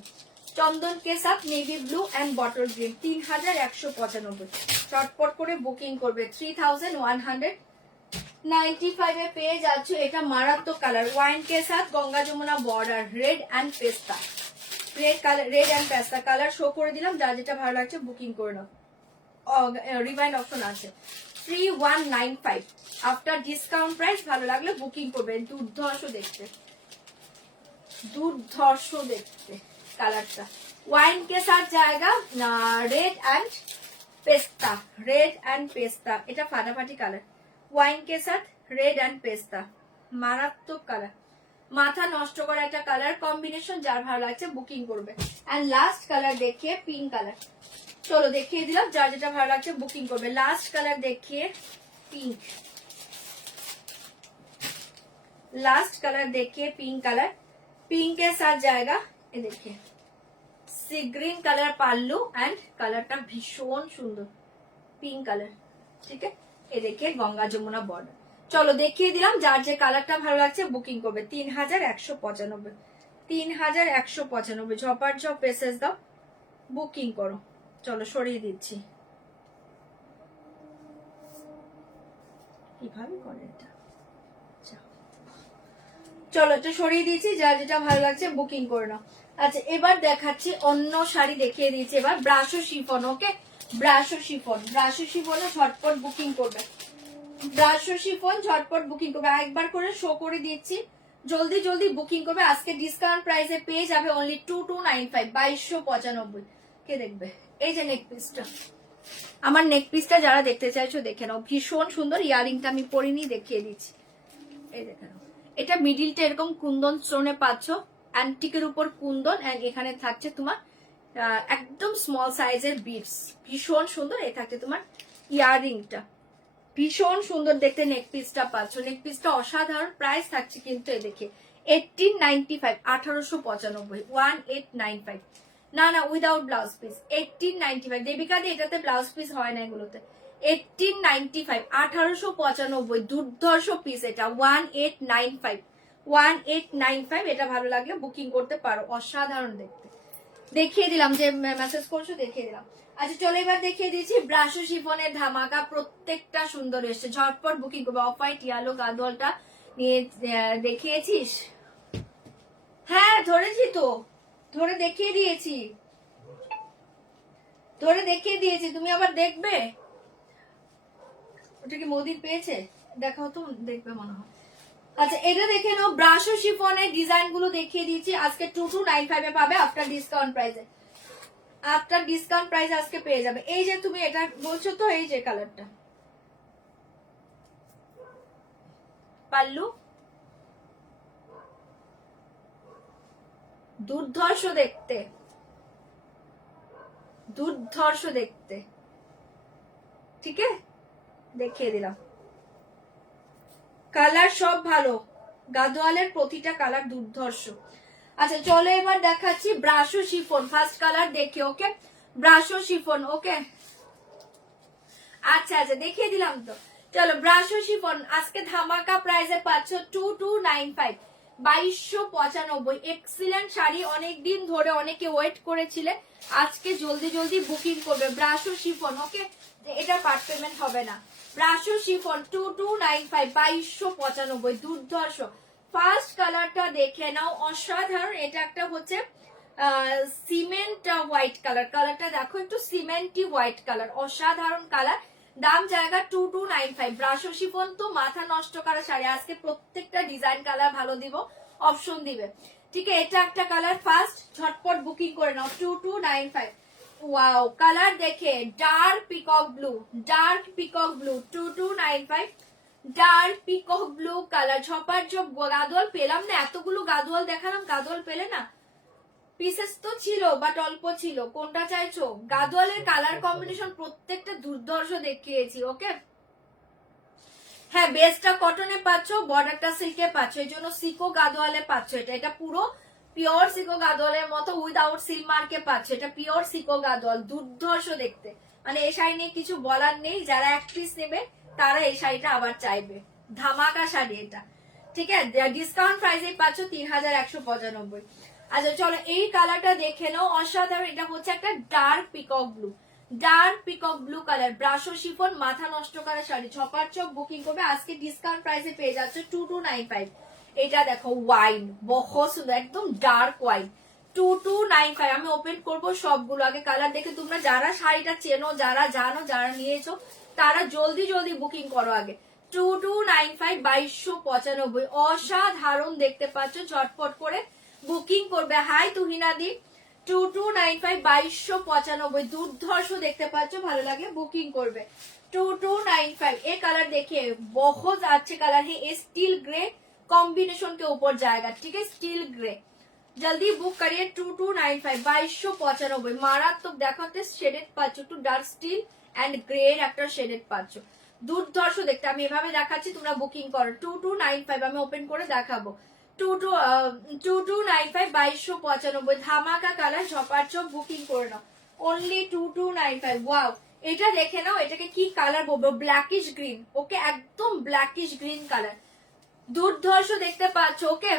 চন্দন के साथ navy blue and bottle green. 3195, চটপট করে বুকিং করবে। 3195 এ পেয়ে যাচ্ছ এটা মারাত্মক কালার, ওয়াইন के साथ Ganga Jamuna border, red and পেস্তা, রেড কালার, রেড এন্ড পেস্তা কালার শো করে দিলাম। যার যেটা ভালো লাগছে বুকিং করে নাও, রিমাইন্ড অপশন আছে। 3195 আফটার ডিসকাউন্ট প্রাইস, ভালো লাগলে বুকিং করবে। দুর্ধর্ষ দেখতে, দুর্ধর্ষ দেখতে কালারটা। ওয়াইন के साथ जाएगा red and pista, red and pista, এটা ফাটাফাটি কালার, ওয়াইন के साथ रेड एंड पेस्ता, মারাত্মক কালার, মাথা নষ্ট করা একটা কালার কম্বিনেশন। যার ভালো লাগছে বুকিং করবে। এন্ড লাস্ট কালার দেখিয়ে পিঙ্ক কালার, চলো দেখিয়ে দিলাম, যার যেটা ভালো লাগছে বুকিং করবে। লাস্ট কালার দেখিয়ে পিঙ্ক, लास्ट कलर देखिए पिंक कलर, पिंक के साथ जाएगा ये देखिए sea green colour pallu and কালারটা ভীষণ সুন্দর পিঙ্ক কালার। ঠিক আছে, এ দেখে গঙ্গা যমুনা বর্ডার। চলো দেখিয়ে দিলাম, যার যে কালারটা ভালো লাগছে বুকিং করবে। 3195, 3195 ঝপার ঝপ মেসেজ দাও, বুকিং করো। চলো সরিয়ে দিচ্ছি, কিভাবে করে এটা। চলো এটা সরিয়ে দিয়েছি, যার যেটা ভালো লাগছে বুকিং করে নাও। আচ্ছা এবার দেখাচ্ছি অন্য শাড়ি, দেখিয়ে দিয়েছি এবার ব্রাশো শিফন। ওকে, ব্রাশো শিফন, ব্রাশো শিফনে ঝটপট বুকিং করবে, ব্রাশো শিফন ঝটপট বুকিং করবে। একবার করে শো করে দিচ্ছি, জলদি জলদি বুকিং করবে। আজকে ডিসকাউন্ট প্রাইসে পেয়ে যাবে অনলি 2295, 2295। কে দেখবে? এই যে নেক পিসটা, আমার নেক পিসটা যারা দেখতে চাইছো দেখে নাও, ভীষণ সুন্দর। ইয়ারিংটা আমি পরিনি, দেখিয়ে দিচ্ছি। এই দেখে নাও, এটা মিডিলটা এরকম কুন্দন স্টোনে পাচ্ছ, অ্যান্টিকের উপর কুন্দন, এন্ড এখানে থাকছে তোমার একদম স্মল সাইজের বিডস, ভীষণ সুন্দর। এ থাকছে তোমার ইয়ারিংটা, ভীষণ সুন্দর দেখতে। নেক পিসটা পাচ্ছ, নেক পিসটা অসাধারণ। প্রাইস থাকছে কিন্তু এ দেখে 1895, 1895, 1895। না না উইদাউট ব্লাউজ পিস 1895। দেবিকা দি এটাতে ব্লাউজ পিস হয় না এগুলোতে। 1895, 1895, দুর্ধর্ষ পিস এটা। 1895, 1895। এটা ভালো লাগলে বুকিং করতে পারো, অসাধারণ দেখতে। দেখিয়ে দিলাম, যে মেসেজ করছো দেখিয়ে দিলাম। আচ্ছা চলো এবার দেখিয়ে দিচ্ছি ব্রাশো শিফনের ধামাকা, প্রত্যেকটা সুন্দর এসছে, ঝটপট বুকিং করবে। অফ হোয়াইট ইয়ালো গাদোয়ালটা নিয়ে দেখিয়েছিস? হ্যাঁ ধরেছি তো, ধরে দেখিয়ে দিয়েছি, ধরে দেখিয়ে দিয়েছি, তুমি আবার দেখবে। ওটা কি মোদির পেয়েছে? দেখাও তো, দেখবে মনে হয়। আচ্ছা এটা দেখে নাও, ব্রাশো শিফনের ডিজাইন গুলো দেখিয়ে দিয়েছি। আজকে 2295 এ পাবে আফটার ডিসকাউন্ট প্রাইসে, আফটার ডিসকাউন্ট প্রাইস আজকে পেয়ে যাবে। এই যে তুমি এটা বলছো তো, এই যে কালারটা পাল্লু, দুর্ধর্ষ দেখতে, দুর্ধর্ষ দেখতে। ঠিক আছে, দেখিয়ে দিলাম। কালার সব ভালো, গাদোয়ালের প্রতিটা কালার দুর্ধর্ষ। আচ্ছা চলো এবার দেখাচ্ছি ব্রাশো শিফন, ফার্স্ট কালার দেখে। ওকে, ব্রাশো শিফন। ওকে আচ্ছা আচ্ছা দেখিয়ে দিলাম তো। চলো ব্রাশো শিফন আজকে ধামাকা প্রাইসে পাচ্ছ 2295, 2295। এক্সিলেন্ট শাড়ি, অনেকদিন ধরে অনেকে ওয়েট করেছিলে, আজকে জলদি জলদি বুকিং করবে। ব্রাশো শিফন, ওকে, এটা পার্ট পেমেন্ট হবে না। ব্রাশো শিফন 2295, 2295, দুর্ধর্ষ। ফার্স্ট কালারটা দেখে নাও, অসাধারণ। এটা একটা হচ্ছে সিমেন্ট হোয়াইট কালার, কালারটা দেখো একটু সিমেন্টি হোয়াইট কালার, অসাধারণ কালার। দাম জায়গা 2295। ব্রাশো শিফন তো মাথা নষ্ট করা শাড়ি, আজকে প্রত্যেকটা ডিজাইন কালার ভালো দিব, অপশন দিবে। ঠিক আছে, এটা একটা কালার, ফার্স্ট ঝটপট বুকিং করে নাও 2295। ওয়াও কালার দেখে, dark peacock blue, dark peacock blue 2295, dark peacock blue colour. ঝপার ঝপ গাদোয়াল পেলাম না, এতগুলো গাদোয়াল দেখালাম, গাদোয়াল পেলে না? পিসেস তো ছিল বাট অল্প ছিল, কোনটা চাইছো? গাদোয়ালের কালার কম্বিনেশন প্রত্যেকটা দুর্ধর্ষ দেখিয়েছি। ওকে হ্যাঁ, বেসটা কটনে পাচ্ছ, বর্ডারটা সিল্কে পাচ্ছ, এই জন্য সিকো গাদোয়ালে পাচ্ছ। এটা এটা পুরো পিওর সিকো গাদোয়ালের মতো, উইদাউট সিল মার্কে পাচ্ছ। এটা পিওর সিকো গাদোয়াল, দুর্ধর্ষ দেখতে। মানে এই শাড়ি নিয়ে কিছু বলার নেই, যারা এক পিস নেবে তারা এই শাড়িটা আবার চাইবে। ধামাকা শাড়ি এটা। ঠিক আছে, ডিসকাউন্ট প্রাইসে পাচ্ছ 3195। আচ্ছা চলো এই কালারটা দেখে নাও, অসাধারণ। এটা হচ্ছে একটা dark peacock blue, dark peacock blue colour, brasso chiffon, মাথা নষ্ট করা শাড়ি। ছপার চপ বুকিং করবে, আজকে ডিসকাউন্ট প্রাইসে পেয়ে যাচ্ছে 2295। এটা দেখো ওয়াইন, বহুত সুন্দর, একদম ডার্ক ওয়াইন, 2295। আমি ওপেন করব সবগুলো, আগে কালার দেখে তোমরা যারা শাড়িটা চেনো, যারা জানো, যারা নিয়েছো তারা জলদি জলদি বুকিং করো আগে। 2295, 2295, অসাধারণ দেখতে পাচ্ছ, ঝটপট করে বুকিং করবে। হাই তুহিনাদি 2295, 2295, দুর্ধর্ষ দেখতে পাচ্ছ, ভালো লাগে বুকিং করবে। 2295 ये कलर देखिए, बहुत अच्छे कलर है। ये स्टील ग्रे कॉम्बिनेशन के ऊपर जाएगा, ठीक है, स्टील ग्रे। जल्दी बुक करिए 2295, 2295। মারাত্মক দেখাতে শেডেড পাচ্ছ, একটু ডার্ক স্টিল এন্ড গ্রে এর একটা শেডেড পাচ্ছ, দুর্ধর্ষ দেখতে। আমি এভাবে দেখাচ্ছি, তোমরা বুকিং করো 2295। আমি ওপেন করে দেখাবো 2295 2295 ধামাকা কালার ঝপার চপ বুকিং করে নাও অনলি 2295। ওয়াও, এটা দেখে নাও, এটাকে কি কালার বলবো, ব্ল্যাকিশ গ্রিন। ওকে, একদম ব্ল্যাকিশ গ্রিন কালার, দুর্ধর্ষ দেখতে পাচ্ছ। ওকে,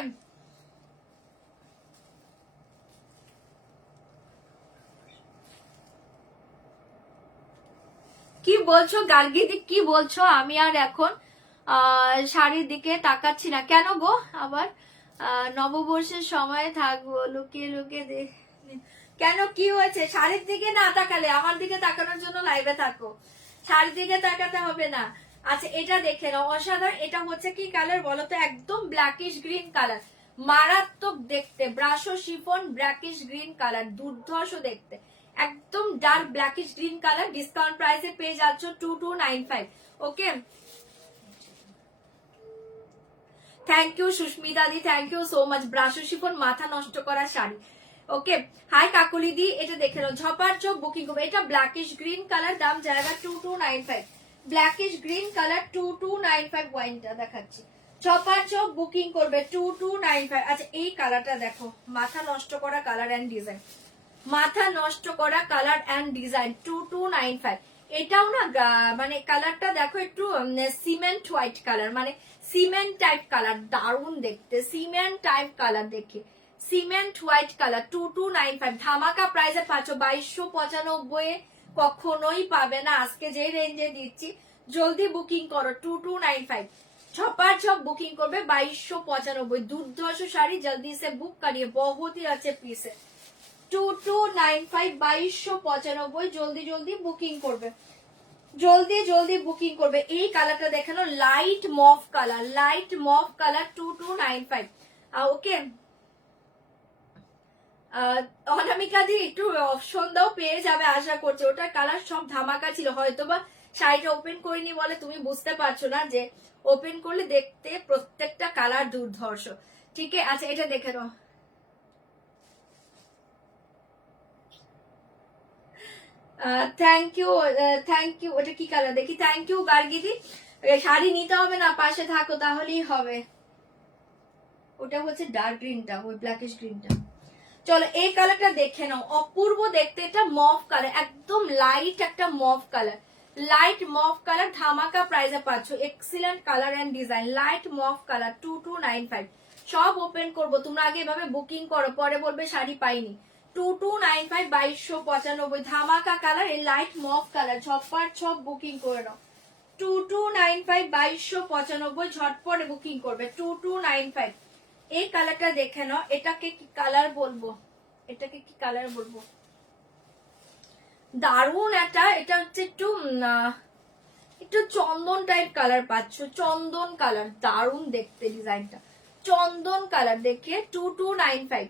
কি বলছো গার্গিদি, কি বলছো? আমি আর এখন শাড়ির দিকে তাকাচ্ছি না। কেন গো আবার? নববর্ষের সময় থাকবো, লুকিয়ে লুকিয়ে দেখ। কেন, কি হয়েছে? শাড়ির দিকে না তাকালে আমার দিকে তাকানোর জন্য লাইভে থাকো, শাড়ির দিকে তাকাতে হবে না। আচ্ছা, এটা দেখে নাও, অসাধারণ। এটা হচ্ছে কি কালার বলো তো? একদম ব্ল্যাকিশ গ্রিন কালার, মারাত্মক দেখতে। Brasso chiffon blackish green colour, দুর্ধর্ষ দেখতে, একদম dark blackish green colour. Discount প্রাইসে পেয়ে যাচ্ছ 2295। Okay, thank you Sushmita di, thank you so much. Brasso chiffon মাথা নষ্ট করা শাড়ি। ওকে, হাই কাকুলি দি, এটা দেখে নাও, ঝপার চোখ বুকিং করবে। এটা ব্ল্যাকিশ গ্রিন কালার, দাম জায়গা 2295। ব্ল্যাকিশ গ্রিন কালার 2295, ওয়াইনটা দেখাচ্ছি। ঝপার চোখ বুকিং করবে 2295। আচ্ছা, এই কালারটা দেখো, মাথা নষ্ট করা কালার অ্যান্ড ডিজাইন, মাথা নষ্ট করা কালার অ্যান্ড ডিজাইন 2295। এটাও না মানে কালারটা দেখো একটু সিমেন্ট হোয়াইট কালার, মানে সিমেন্ট টাইপ কালার, দারুণ দেখতে। সিমেন্ট টাইপ কালার দেখে, সিমেন্ট হোয়াইট কালার 2295। ধামাকা প্রাইসে পাচ্ছ 2295। কখনোই পাবে না আজকে যে রেঞ্জে দিচ্ছি। জলদি বুকিং করো 2295। ছপার ছপ বুকিং করবে 2295। দুর্ধর্ষ শাড়ি, জলদি সে বুক করিয়ে, বহুত ही अच्छे पीस है। 2295 2295, জলদি জলদি বুকিং করবে, জলদি জলদি বুকিং করবে। এই কালারটা দেখানো, light mauve colour, light mauve colour 2295। ওকে, অনামিকা দি একটু অপশন দাও, পেয়ে যাবে আশা করছি। ওটার কালার সব ধামাকা ছিল, হয়তোবা শাড়িটা ওপেন করিনি বলে তুমি বুঝতে পারছো না, যে ওপেন করলে দেখতে প্রত্যেকটা কালার দুর্ধর্ষ। ঠিক আছে, আচ্ছা এটা দেখে নাও। Thank you, thank you. ওটা কি কালার দেখি? Thank you গার্গিদি। শাড়ি নিতে হবে না, পাশে থাকো তাহলেই হবে। ওটা হচ্ছে ডার্ক গ্রিনটা, ওই ব্ল্যাকিশ গ্রিনটা। চলো এই কালারটা দেখে নাও, অপূর্ব দেখতে। এটা মফ কালার, একদম লাইট একটা mauve colour, light mauve colour. ধামাকা প্রাইসে পাচ্ছ, excellent colour and design, light mauve colour 2295। সব ওপেন করবো, তোমরা আগে এভাবে বুকিং করো, পরে বলবে শাড়ি পাইনি। 2295 2295, ধামাকা কালার, এই লাইট মফ কালার। ঝটপট সব বুকিং করে নাও 2295 2295, ঝটপট বুকিং করবে 2295। এই কালারটা দেখে নাও, এটাকে কি কালার বলবো, এটাকে কি কালার বলবো, দারুণ একটা। এটা হচ্ছে একটু একটু চন্দন টাইপ কালার পাচ্ছ, চন্দন কালার, দারুণ দেখতে ডিজাইনটা। চন্দন কালার দেখে 2295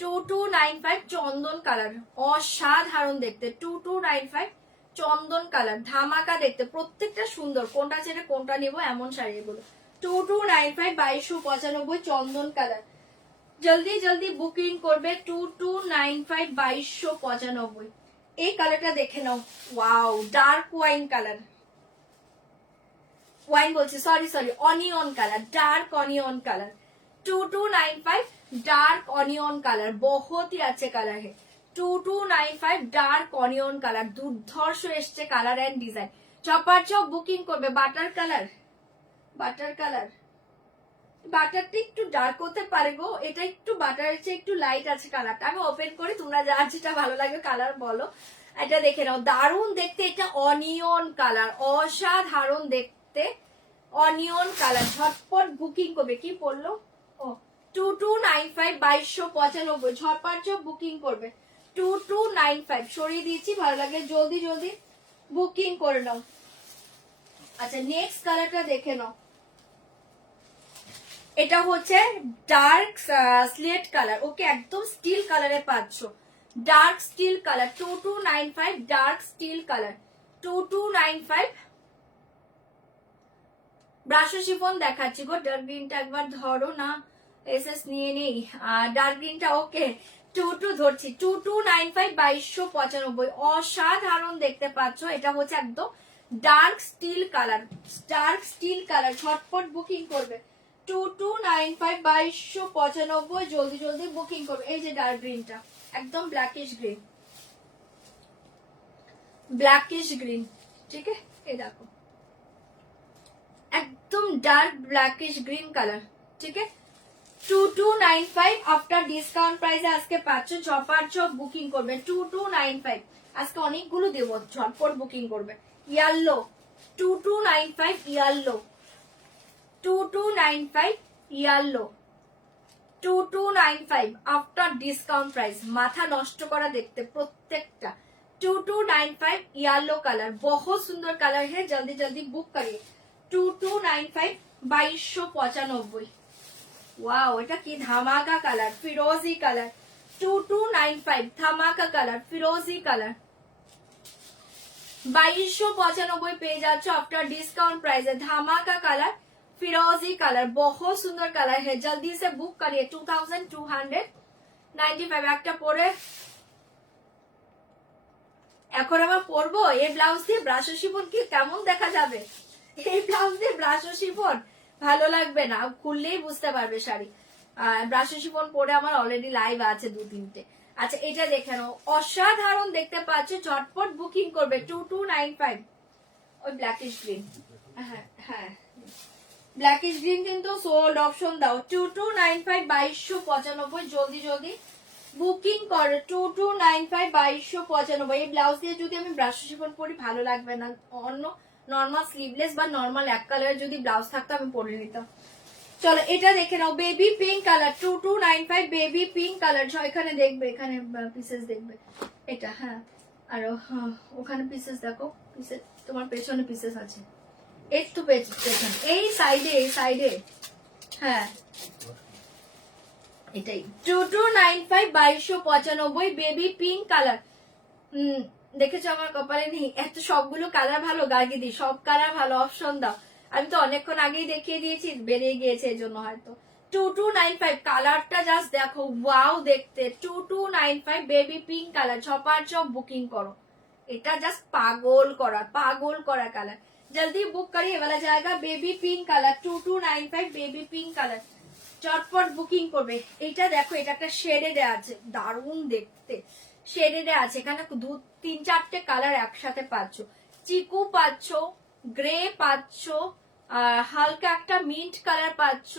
2295, চন্দন কালার, অসাধারণ দেখতে। 2295 চন্দন কালার, ধামাকা দেখতে, প্রত্যেকটা সুন্দর। কোনটা ছেড়ে কোনটা নিবো এমন শাড়িগুলো। 2295 2295, চন্দন কালার। জলদি জলদি বুকিং করবে 2295 2295। এই কালারটা দেখে নাও, wow, dark wine colour, wine বলছি, sorry sorry, onion colour, dark onion colour 2295, dark onion colour, बहुत ही अच्छे कलर है। 2295 डार्क ऑनियन कलर, দুর্ধর্ষ এসছে কালার এন্ড ডিজাইন। চপার চপ বুকিং করবে। বাটার কালার, বাটার কালার, বাটারটা একটু ডার্ক হতে পারে গো, এটা একটু বাটারের চেয়ে একটু লাইট আছে কালারটা। আমি ওপেন করি, তোমরা যার যেটা ভালো লাগবে কালার বলো। এটা দেখে নাও, দারুণ দেখতে। এটা অনিয়ন কালার, অসাধারণ দেখতে, অনিয়ন কালার। ঝটপট বুকিং করবে। কি পড়লো? ও 2295 2295, ঝটপট বুকিং করবে 2295। সরিয়ে দিয়েছি, ভালো লাগে, জলদি জলদি বুকিং করে নাও। আচ্ছা, নেক্সট কালারটা দেখে নাও। এটা হচ্ছে ডার্ক স্লেট কালার। ওকে, একদম স্টিল কালারে পাচ্ছ, dark steel colour 2295, dark steel colour 2295। Brasso chiffon দেখাচ্ছি গো। ডার্ক গ্রিনটা একবার ধরো না, এসএস নিয়ে নেই। ডার্ক গ্রিনটা ওকে, 22 ধরছি। 2295 2295, অসাধারণ দেখতে পাচ্ছ। এটা হচ্ছে একদম dark steel colour, dark steel colour. ঝটপট বুকিং করবে 2295 2295 জলদি জলদি বুকিং করবে। এই যে ডার্ক গ্রিনটা একদম ব্ল্যাকিশ গ্রিন, ব্ল্যাকিশ গ্রিন, ঠিক আছে এই দেখো একদম ডার্ক ব্ল্যাকিশ গ্রিন কালার, ঠিক আছে 2295 আফটার ডিসকাউন্ট প্রাইসে আজকে পাচ্ছ। চপার চপ বুকিং করবে 2295, আজকে অনেকগুলো দেবো, ঝটপট বুকিং করবে। Yellow 2295 yellow 2295 yellow 2295 after discount price, মাথা নষ্ট করা দেখতে প্রত্যেকটা। 2295 येलो कलर बहुत सुंदर कलर है, जल्दी जल्दी बुक करिए। 2295 2295 वाओ এটা কি ধামাকা কালার, ফিরোজি কালার 2295 ধামাকা কালার ফিরোজি কালার 2295 পেয়ে যাচ্ছ আফটার डिस्काउंट प्राइस है। धमाका कलर फिरोजी कलर बहुत सुंदर कलर है, जल्दी से बुक करिए। 2295 একটা পরে এখন আবার পরবো এই ব্লাউজ দিয়ে ব্রাশো শিফন, কি কেমন দেখা যাবে এই ব্লাউজ দিয়ে ব্রাশো শিফন, ভালো লাগবে না, খুললেই বুঝতে পারবে শাড়ি। ব্রাশো শিফন পরে আমার অলরেডি লাইভ আছে 2-3টে। আচ্ছা এটা দেখে নাও, অসাধারণ দেখতে পাচ্ছ, ঝটপট বুকিং করবে 2295 ওই ব্ল্যাকিশ গ্রিন, হ্যাঁ হ্যাঁ ব্ল্যাকিশ গ্রিন কিন্তু সোল্ড অপশন দাও 2295 2295 জলদি জলদি বুকিং করো 2295 2295। এই ব্লাউজ দিয়ে যদি আমি ব্রাশো শিফন পরি ভালো লাগবে না, অন্য নর্মাল স্লিভলেস বা নর্মাল এক কালারের যদি ব্লাউজ থাকতো আমি পরে নিতাম। চলো এটা দেখে নাও, baby pink colour 2295 baby pink colour. এখানে দেখবে, এখানে পিসেস দেখবে এটা, হ্যাঁ আর ওখানে পিসেস দেখো, পিসেস তোমার পেছনে পিসেস আছে, একটু পেছনে এই সাইডে, এই সাইডে, হ্যাঁ এটাই 2295 2295 বেবি পিঙ্ক কালার। দেখেছো আমার কপালে নেই, এত সবগুলো কালার ভালো, গার্গি দি সব কালার ভালো, অপশন দাও। আমি তো অনেকক্ষণ আগেই দেখিয়ে দিয়েছি, বেরিয়ে গিয়েছে এই জন্য হয়তো। 2295 কালারটা জাস্ট দেখো, ওয়াও দেখতে 2295 বেবি পিঙ্ক কালার, ছপার চপ বুকিং করো, এটা জাস্ট পাগল করা কালার। जल्दी बुक करिए वाला जाएगा baby pink colour 2295 baby pink colour, চটপট বুকিং করবে। এটা দেখো, এটা একটা শেডে আছে, দারুণ দেখতে শেডে আছে, এখানে 2-3-4টে কালার একসাথে পাচ্ছ। চিকু পাচ্ছ, গ্রে পাচ্ছ, হালকা একটা মিন্ট কালার পাচ্ছ,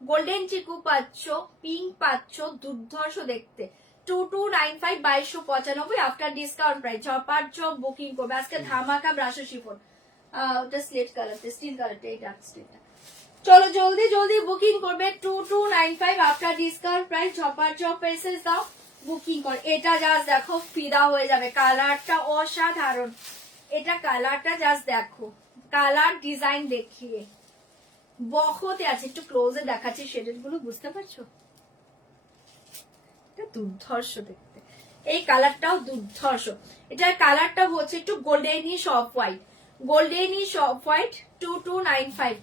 গোল্ডেন চিকু পাচ্ছ, পিঙ্ক পাচ্ছ, দুর্ধর্ষ দেখতে 2295 2295 আফটার ডিসকাউন্ট প্রাইস, চপার চপ বুকিং করবে আজকে। ধামাকা ব্রাশো শিফন, ওটা স্লেট কালার, স্টিল কালারটা, এই ডার্ক স্টিলটা। চলো জলদি জলদি বুকিং করবে 2295 আফটার ডিসকাউন্ট প্রাইস, চপার চপ পেসেস দাও বুকিং কর। এটা জাস্ট দেখো ফিদা হয়ে যাবে, কালারটা অসাধারণ, এটা কালারটা জাস্ট দেখো, কালার ডিজাইন দেখিয়ে বহুত আছে, একটু ক্লোজে দেখাচ্ছি শেডের গুলো, বুঝতে পারছো এটা দুর্ধর্ষ দেখতে, এই কালারটাও দুর্ধর্ষ। এটার কালারটা হচ্ছে একটু goldenish off white, goldenish off white 2295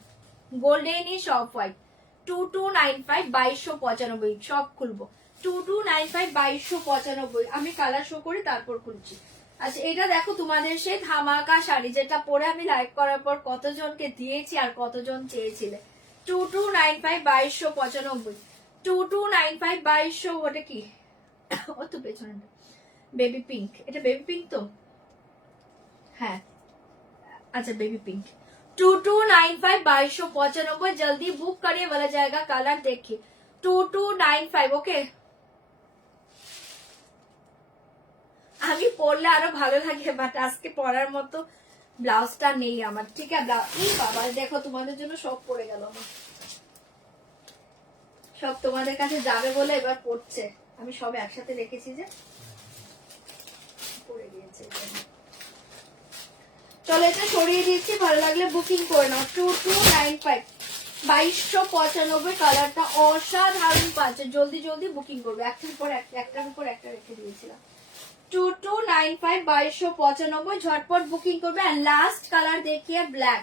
goldenish off white 2295 2295 সব খুলবো 2295 2295। আমি কালার শো করি তারপর খুলছি। আচ্ছা এটা দেখো তোমাদের সেই ধামাকা শাড়ি, যেটা পরে আমি লাইভ করার পর কতজনকে দিয়েছি আর কতজন চেয়েছিলে। 2295 2295 2295 2200। ওটা কি, ও তো পেছনটা বেবি পিঙ্ক, এটা বেবি পিঙ্ক তো, হ্যাঁ अच्छा बेबी पिंक 2295 2295 जल्दी बुक करिए वाला जाएगा, कलर देखिए 2295 ओके। আমি পরলে আরো ভালো লাগে, বাট আজকে পরার মতো ব্লাউজটা নেই আমার, ঠিক আছে এই বাবা দেখো তোমাদের জন্য সব পরে গেল আমার, সব তোমাদের কাছে যাবে বলে এবার পড়ছে, আমি সব একসাথে রেখেছি যে পরে গিয়েছে। চলো এটা সরিয়ে দিচ্ছি, ভালো লাগলে বুকিং করে নাও 2295 2295 কালারটা অসাধারণ পাচ্ছে, জলদি জলদি বুকিং করবে, একটার উপর একটা রেখে দিয়েছিলাম। 2295 2295 ঝটপট বুকিং করবে। আর লাস্ট কালার দেখিয়ে ব্ল্যাক,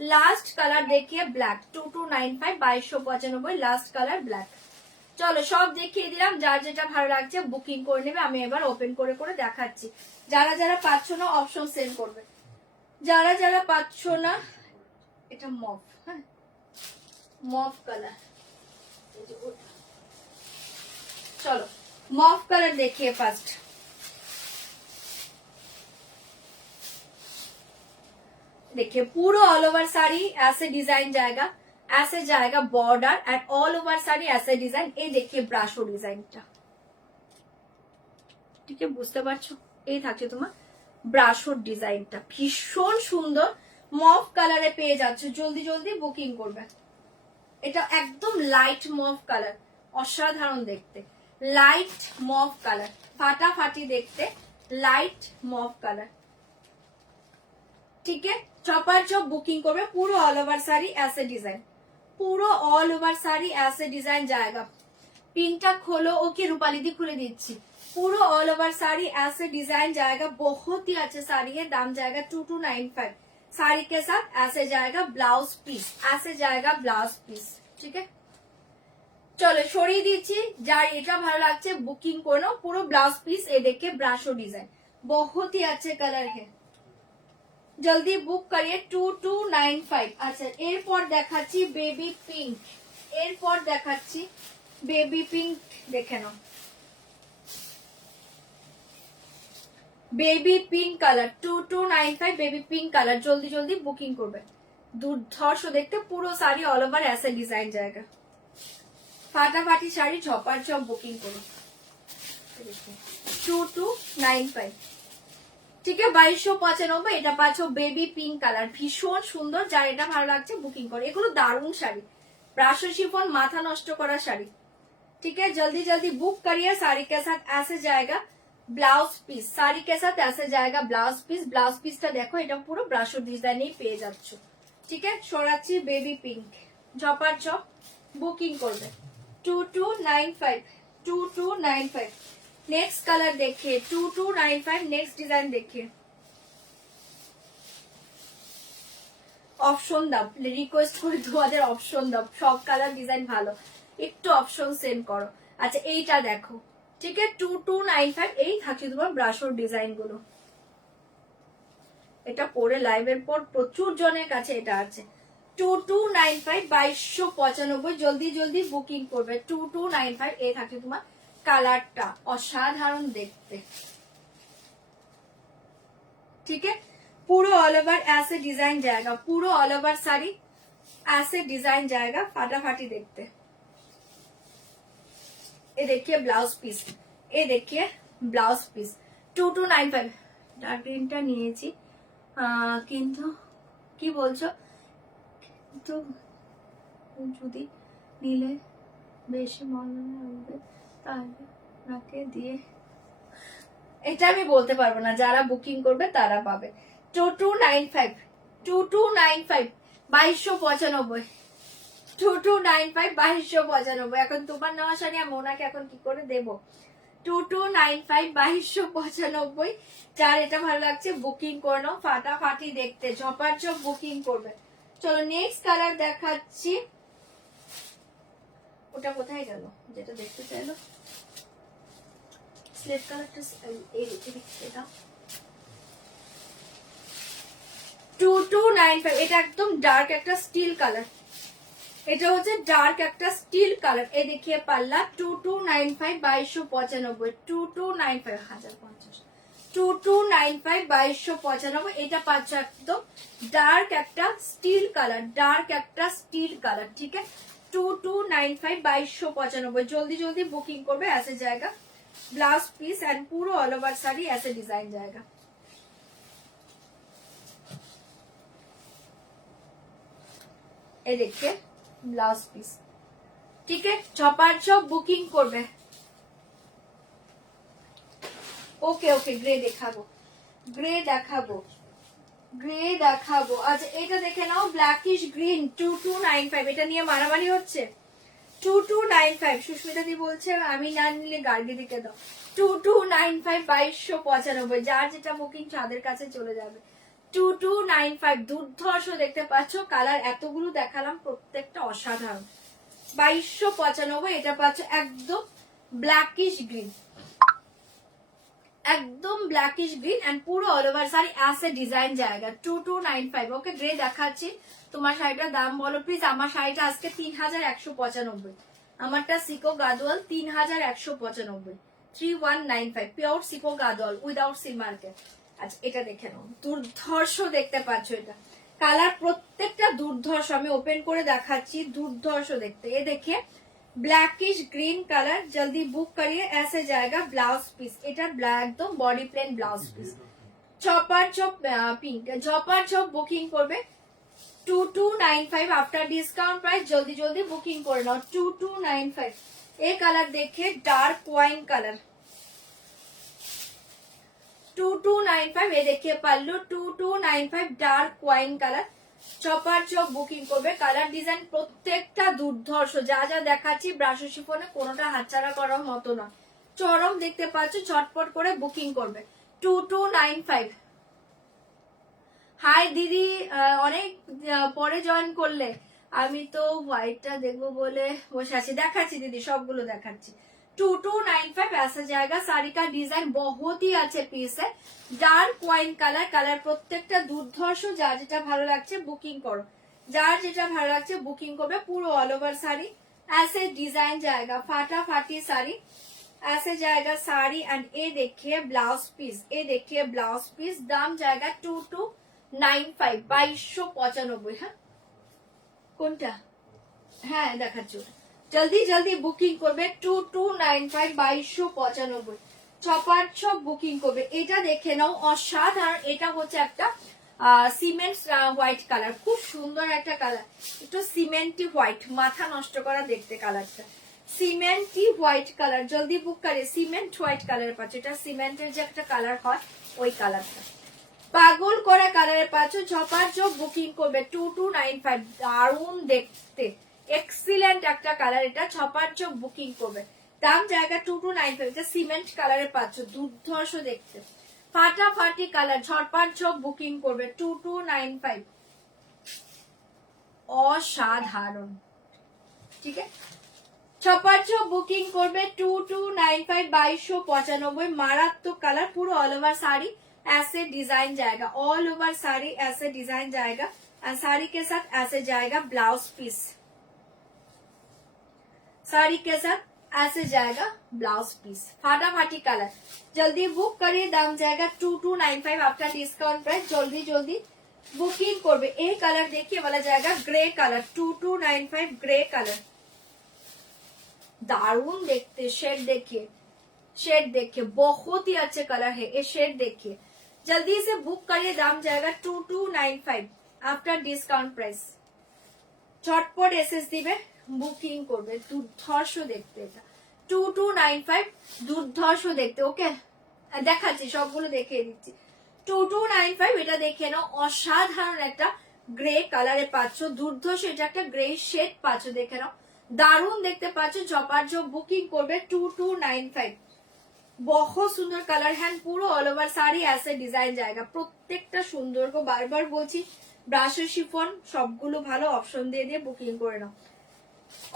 লাস্ট কালার দেখিয়ে ব্ল্যাক 2295 2295 লাস্ট কালার ব্ল্যাক। চলো সব দেখিয়ে দিলাম, যার যেটা ভালো লাগছে বুকিং করে নেবে। আমি এবার ওপেন করে করে দেখাচ্ছি, যারা যারা পাচ্ছ না অপশন সেন্ড করবে, যারা যারা পাচ্ছ না। এটা মফ, হ্যাঁ মফ কালার, চলো মফ কালার দেখিয়ে ফার্স্ট। देखिए पूरा ऑल ओवर साड़ी ऐसे डिजाइन जाएगा, ऐसे जाएगा border and all over sari ऐसे डिजाइन। ये देखिए ब्राशो डिजाइनটা, ঠিক আছে বুঝতে পারছো? এই থাকছে তোমার ব্রাশোর ডিজাইনটা, ভীষণ সুন্দর মফ কালারে পেয়ে যাচ্ছে। জলদি জলদি বুকিং করবে। এটা একদম লাইট মফ কালার, অসাধারণ দেখতে, লাইট মফ কালার, ফাটাফাটি দেখতে, লাইট মফ কালার। ठीक है चौपर चौप बुकिंग करবে। পুরো অল ওভার শাড়ি ऐसे डिजाइन, পুরো অল ওভার শাড়ি ऐसे डिजाइन जाएगा। पिंकটা खोलो, ओके रूपाली दी खुले দিচ্ছি। पूरा ऑल ओवर साड़ी ऐसे डिजाइन जाएगा, बहुत ही अच्छे साड़ी है। दाम जाएगा 2295। साड़ी के साथ ऐसे जाएगा ब्लाउज पीस, ऐसे जाएगा ब्लाउज पीस। ठीक है চলো সরিয়ে দিচ্ছি। যার এটা ভালো লাগছে বুকিং করো। পুরো ব্লাউজ পিস এ দেখে ব্রাশো ডিজাइन, बहुत ही अच्छे कलर है। जल्दी बुक करिए 2295। আচ্ছা এরপর দেখাচ্ছি বেবি পিঙ্ক, এরপর দেখাচ্ছি বেবি পিঙ্ক, দেখে নাও baby pink colour 2295 baby pink colour. জলদি জলদি বুকিং করবে। দুর্ধর্ষ দেখতে, পুরো শাড়ি অল ওভার ऐसे डिजाइन जाएगा। ফাটাফাটি শাড়ি ঝপার ঝপ বুকিং করুন। 2295, ঠিক আছে 2295। এটা পাচ্ছ বেবি পিঙ্ক কালার, ভীষণ সুন্দর। যার এটা ভালো লাগছে বুকিং করো। এগুলো দারুণ শাড়ি, ব্রাশো শিফন, মাথা নষ্ট করা শাড়ি। ठीक है जल्दी जल्दी बुक करिए। साड़ी के साथ ऐसे जाएगा ब्लाउज पीस, साड़ी के साथ ऐसे जाएगा ब्लाउज पीस। ब्लाउज পিসটা দেখো, এটা পুরো ব্রাশো ডিজাইনেই পেয়ে যাচ্ছ। ঠিক আছে সরাচ্ছি বেবি পিঙ্ক, ঝপার ঝপ বুকিং করবে। 2295, 2295। नेक्स्ट कलर देखिए 2295। नेक्स्ट डिजाइन देखिए। অপশন দাও, রিকোয়েস্ট করে তোমাদের অপশন দাও। সব কালার ডিজাইন ভালো, একটু অপশন সেন্ড করো। আচ্ছা এইটা দেখো, ঠিক আছে 2295। এই থাকছে তোমার ব্রাশোর ডিজাইন গুলো। এটা পরে লাইভের পর প্রচুর জনের কাছে এটা আছে। 2295, 2295। জলদি জলদি বুকিং করবে। 2295। এই থাকছে তোমার কালারটা, অসাধারণ দেখতে। ठीक है पूरा ऑल ओवर ऐसे डिजाइन जाएगा, पूरा ऑल ओवर साड़ी ऐसे डिजाइन जाएगा, फाटाफाटी देखते। ये देखिए ब्लाउज पीस, ये देखिए ब्लाउज पीस 2295। ডার্ক গ্রিনটা নিয়েছি কিন্তু কি বলছো, কিন্তু যদি নিলে বেশি মনে হবে তাহলে রাখে দিয়ে, এটা আমি বলতে পারবো না। যারা বুকিং করবে তারা পাবে। 2295, 2295, 2295, 2295, 2295। এখন তোমার নেওয়া শাড়ি আমি ওনাকে এখন কি করে দেব? 2295, 2295। যার এটা ভালো লাগছে বুকিং করে নাও, ফাটাফাটি দেখতে, ঝপার ঝপ বুকিং করবে। চলো নেক্সট কালার দেখাচ্ছি। ওটা কোথায় গেল যেটা দেখতে চাইলো? স্লেট কালারটা এটা 2295। এটা একদম ডার্ক একটা স্টিল কালার, এটা হচ্ছে ডার্ক একটা স্টিল কালার। এই দেখিয়ে পাল্লা 2295, 2295, 2295, 1050, 2295, 2295। এটা পাচ্ছ একদম ডার্ক একটা স্টিল কালার, ডার্ক একটা স্টিল কালার। ঠিক আছে 2295, 2295। জলদি জলদি বুকিং করবে। ऐसे जाएगा ब्लाउज पीस एंड पूरा ऑल ओवर साड़ी ऐसे डिजाइन जाएगा। ये देखिए ब्लाउज पीस। ठीक है छपार छप बुकिंग करबे। ओके ओके ग्रे देखाबो, ग्रे देखाबो, গ্রে দেখাবো। আচ্ছা এটা দেখে নাও ব্ল্যাকিশ গ্রিন 2295। এটা নিয়ে মারামারি হচ্ছে। 2295 সুস্মিতা দি বলছে আমি না নিলে গার্গি দিকে দাও। 2295, 2295। যার যেটা বুকিং তাদের কাছে চলে যাবে। 2295 দুর্ধর্ষ দেখতে পাচ্ছ। কালার এতগুলো দেখালাম, প্রত্যেকটা অসাধারণ। 2295 এটা পাচ্ছ একদম ব্ল্যাকিশ গ্রিন। একদম ব্ল্যাকিশ গ্রিন এন্ড পুরো অল ওভার শাড়ি আসে ডিজাইন জায়গা 2295। ওকে গ্রে দেখাচ্ছি, তোমার শাড়িটার দাম বলো প্লিজ। আমার শাড়িটা আজকে 3195, আমারটা সিকো গাদোয়াল 3195, 3195 পিওর সিকো গাদোয়াল উইদাউট সিমার্কে। আচ্ছা এটা দেখে নাও, দুর্ধর্ষ দেখতে পাচ্ছ, এটা কালার প্রত্যেকটা দুর্ধর্ষ, আমি ওপেন করে দেখাচ্ছি, দুর্ধর্ষ দেখতে। এ দেখে ब्लैकिश ग्रीन कलर, जल्दी बुक करिए, ऐसे जाएगा ब्लाउज पीस। এটা একদম body plain blouse piece, chopper chop pink, chopper চপ বুকিং করবে 2295 আফটার ডিসকাউন্ট প্রাইস। জলদি জলদি বুকিং করে নাও 2295। এই কালার দেখে ডার্ক ওয়াইন কালার 2295। এ দেখে pallu 2295 dark wine colour, chopper চপ বুকিং করবে। কালার ডিজাইন প্রত্যেকটা দুর্ধর্ষ, যা যা দেখাচ্ছি ব্রাশো শিফনে কোনোটা হাতছাড়া করার মতো না, চরম দেখতে পাচ্ছ, চটপট করে বুকিং করবে 2295। হাই দিদি, অনেক পরে জয়েন করলে, আমি তো হোয়াইটটা দেখবো বলে বসে আছি, দেখাচ্ছি দিদি সবগুলো দেখাচ্ছি। 2295 ऐसा जाएगा। साड़ी का डिजाइन बहुत ही अच्छे पीस है, डार्क वाइन कलर, कलर প্রত্যেকটা দুর্ধর্ষ, যার যেটা ভালো লাগছে বুকিং করো, যার যেটা ভালো লাগছে বুকিং করবে। পুরো অল ওভার শাড়ি ऐसे डिजाइन जाएगा, फाटाफाटी साड़ी ऐसे जाएगा साड़ी। एंड ये देखिए ब्लाउज पीस, ये देखिए ब्लाउज पीस, दाम जाएगा 2295, 2295। হ্যাঁ কোনটা, হ্যাঁ দেখাচ্ছি, জলদি জলদি বুকিং করবে 2295, 2295 চপার চপ বুকিং করবে। এটা দেখে নাও অসাধারণ, এটা হচ্ছে একটা সিমেন্ট হোয়াইট কালার, খুব সুন্দর একটা কালার, একটু সিমেন্টি হোয়াইট, মাথা নষ্ট করা দেখতে কালারটা, সিমেন্টি হোয়াইট কালার। জলদি বুক করে, সিমেন্ট হোয়াইট কালার পাচ্ছ, এটা সিমেন্টের যে একটা কালার হয় ওই কালারটা, পাগল করা কালারের পাচ্ছ, চপার চপ বুকিং করবে 2295। দারুণ দেখতে, এক্সিলেন্ট একটা কালার, এটা চপার চপ বুকিং করবে, দাম জায়গা 2295। এটা সিমেন্ট কালারের পাচ্ছ, দুর্ধর্ষ দেখতে, ফাটাফাটি কালার, চপার চপ বুকিং করবে 2295। অসাধারণ, ঠিক আছে, চপার চপ বুকিং করবে 2295, 2295। মারাত্মক কালার, পুরো অল ওভার শাড়ি ऐसे डिजाइन जाएगा, ऑल ओवर साड़ी ऐसे डिजाइन जाएगा, और साड़ी के साथ ऐसे जाएगा ब्लाउज पीस, साड़ी के साथ ऐसे जाएगा ब्लाउज पीस, फाटाफाटी कलर। जल्दी बुक करिए, दाम जाएगा 2295 आफ्टर डिस्काउंट प्राइस। जल्दी जल्दी बुकिंग করবে। এই কালার देखिए वाला जाएगा ग्रे कलर 2295 ग्रे कलर, दारुण देखते, शेड देखिए, शेड देखिए, बहुत ही अच्छे कलर है ये, शेड देखिए, जल्दी से बुक करिए, दाम जाएगा 2295 आफ्टर डिस्काउंट प्राइस। চটপট এসএস দিবে, বুকিং করবে, দুর্ধর্ষ দেখতে, এটা 2295, দুর্ধর্ষ দেখতে। ওকে দেখাচ্ছি, সবগুলো দেখিয়ে দিচ্ছি 2295। এটা দেখে নাও, অসাধারণ একটা গ্রে কালারে পাচ্ছ, দুর্ধর্ষ, এটা একটা গ্রে শেড পাচ্ছ, দেখে নাও, দারুণ দেখতে পাচ্ছ। চপার চপ বুকিং করবে 2295। बहुत সুন্দর কালার, হ্যান্ড পুরো অল ওভার শাড়ি ऐसे ডিজাইন জায়গা, প্রত্যেকটা সুন্দর গো, বারবার বলছি ব্রাশো শিফন সবগুলো ভালো, অপশন দিয়ে দিয়ে বুকিং করে নাও,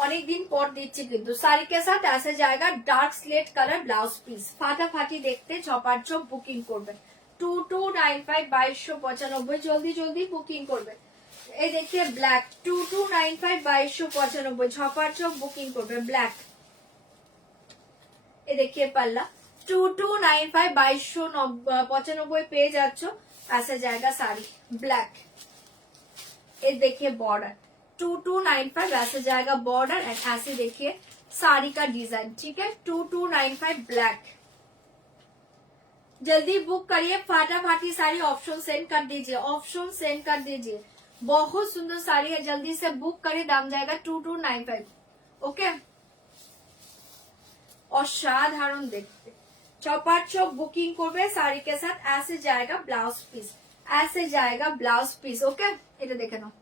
অনেকদিন পর দিচ্ছি কিন্তু। শাড়ি के साथ ऐसे जाएगा dark slate colour blouse piece, ফাটাফাটি দেখতে, চপার চপ বুকিং করবে 2295, 2295। জলদি জলদি বুকিং করবে। এই দেখতে ব্ল্যাক 2295, 2295 চপার চপ বুকিং করবে, ব্ল্যাক। এই देखिए पल्ला 2295, 2295 পেয়ে যাচ্ছ, ऐसे जाएगा साड़ी ब्लैक। ये देखिए बॉर्डर 2295 ऐसे जाएगा बॉर्डर, एंड ऐसे देखिए साड़ी का डिजाइन, ठीक है 2295 ब्लैक। जल्दी बुक करिए, फाटाफाटी साड़ी, ऑप्शन सेंड कर दीजिए, ऑप्शन सेंड कर दीजिए, बहुत सुंदर साड़ी है, जल्दी से बुक करिए, दाम जाएगा 2295। ओके, অসাধারণ দেখতে, চপার চপ বুকিং করবে, শাড়ি के साथ ऐसे जाएगा ब्लाउज पीस, ऐसे जाएगा ब्लाउज पीस। ওকে, এটা দেখে নাও,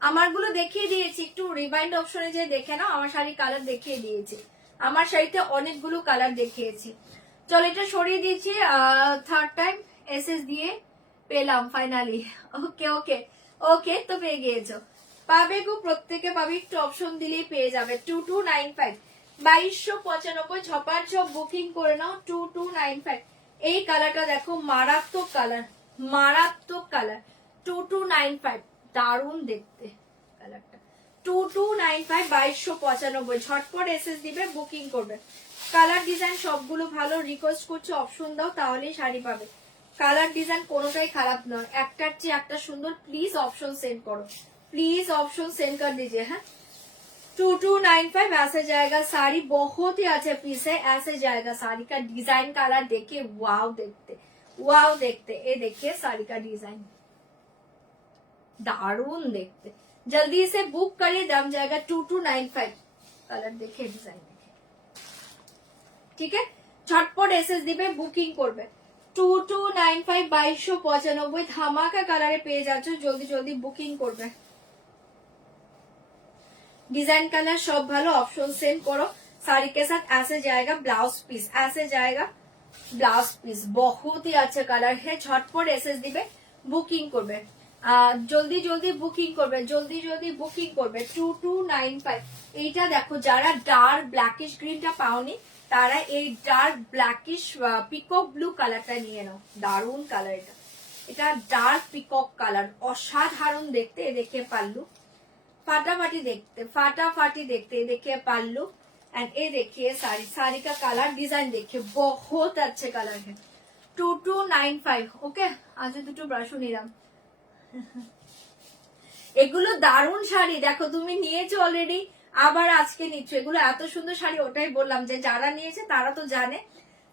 আমারগুলো দেখিয়ে দিয়েছি, একটু রিমাইন্ড অপশনে যে দেখে নাও, আমার শাড়ি কালার দেখিয়ে দিয়েছি, আমার শাড়িতে অনেকগুলো কালার দেখিয়েছি। চলো এটা সরিয়ে দিয়েছি, থার্ড টাইম এসএস দিয়ে পেলাম ফাইনালি। ওকে ওকে ওকে, তো পেয়ে গিয়েছো, পাবে গো, প্রত্যেকে পাবে, একটু অপশন দিলেই পেয়ে যাবে 2295। 2295 ঝপার ঝপ বুকিং করে নাও 2295। এই কালারটা দেখো মারাত্মক কালার, মারাত্মক কালার 2295, দারুণ দেখতে কালারটা। 2295 2295 ঝটপট এসএস দিবে, বুকিং করবে। কালার ডিজাইন সবগুলো ভালো, রিকোয়েস্ট করছি অপশন দাও তাহলেই শাড়ি পাবে। কালার ডিজাইন কোনোটাই খারাপ নয়, একটার চেয়ে একটা সুন্দর। প্লিজ অপশন সেন্ড করো, प्लीज ऑप्शन सेंड कर दीजिए। है 2295 ऐसे जाएगा साड़ी, बहुत ही अच्छे पीस है, ऐसे जाएगा। साड़ी का डिजाइन कलर देखिए, वाव देखते, वाव देखते। ये देखिए साड़ी का डिजाइन दारुण देखते, जल्दी से बुक करिए, दाम जाएगा 2295। कलर देखिए, डिजाइन देखिए, ठीक है। झटपट एसएस दिबे, बुकिंग करबे। 2295 2295 ধামাকা কালারে পেয়ে যাচ্ছ, জলদি জলদি বুকিং করবে। डिजाइन कलर सब भालो, ऑप्शन सेंड करो। साड़ी के साथ ऐसे जाएगा ब्लाउज पीस, ऐसे जाएगा ब्लाउज पीस, बहुत ही अच्छा कलर है। झटपट एसएस दिबे, बुकिंग करबे, जल्दी जल्दी बुकिंग करबे, जल्दी जल्दी बुकिंग करबे। 2295 এইটা দেখো, যারা ডার্ক ব্ল্যাকিশ গ্রিনটা পাওনি তারা এই ডার্ক ব্ল্যাকিশ পিকক ব্লু কালারটা নিয়ে নাও, দারুণ কালার এটা। এটা ডার্ক পিকক কালার, অসাধারণ দেখতে। দেখে পাল্লু फाटाफाटी देखते, फाटाफाटी देखते। देखिए पल्लू एंड ये देखिए साड़ी, साड़ी का कलर डिजाइन देखिए, बहुत अच्छे कलर है। 2295 ওকে। আজ দুটো ব্রাশও নিলাম। এগুলো দারুণ শাড়ি, দেখো তুমি নিয়েছো অলরেডি, আবার আজকে নিচ্ছ। এগুলো এত সুন্দর শাড়ি, ওটাই বললাম যে যারা নিয়েছে তারা তো জানে,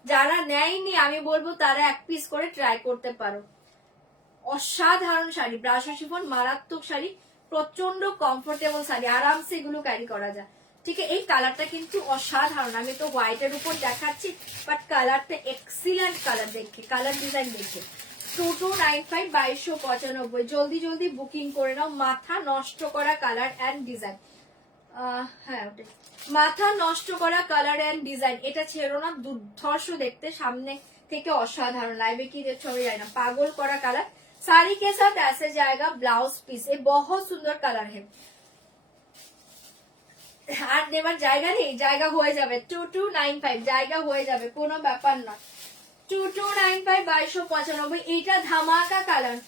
যারা নেয়নি আমি বলবো তারা এক পিস করে ট্রাই করতে পারো। অসাধারণ শাড়ি, ব্রাশা শিফন মারাত্মক শাড়ি, প্রচন্ড কমফোর্টেবল শাড়ি, আরামসে এগুলো ক্যারি করা যায়। ঠিক আছে, এই কালারটা কিন্তু অসাধারণ। আমি তো হোয়াইটের উপর দেখাচ্ছি, বাট কালারটা এক্সিলেন্ট কালার। দেখে কালার ডিজাইন দেখে 2295 2295 জলদি জলদি বুকিং করে নাও। মাথা নষ্ট করা কালার এন্ড ডিজাইন, হ্যাঁ ওটাই, মাথা নষ্ট করা কালার এন্ড ডিজাইন। এটা ছেড়ো না, দুর্ধর্ষ দেখতে, সামনে থেকে অসাধারণ। লাইভে কি দেখছো আমি জানি না, পাগল করা কালার। साड़ी के साथ ऐसे जाएगा ब्लाउज पीस, ये बहुत सुंदर कलर है। আর নেবার জায়গা নেই, জায়গা হয়ে যাবে। 2295 জায়গা হয়ে যাবে, কোনো ব্যাপার না। 2295 2295 এটা ধামাকা কালার,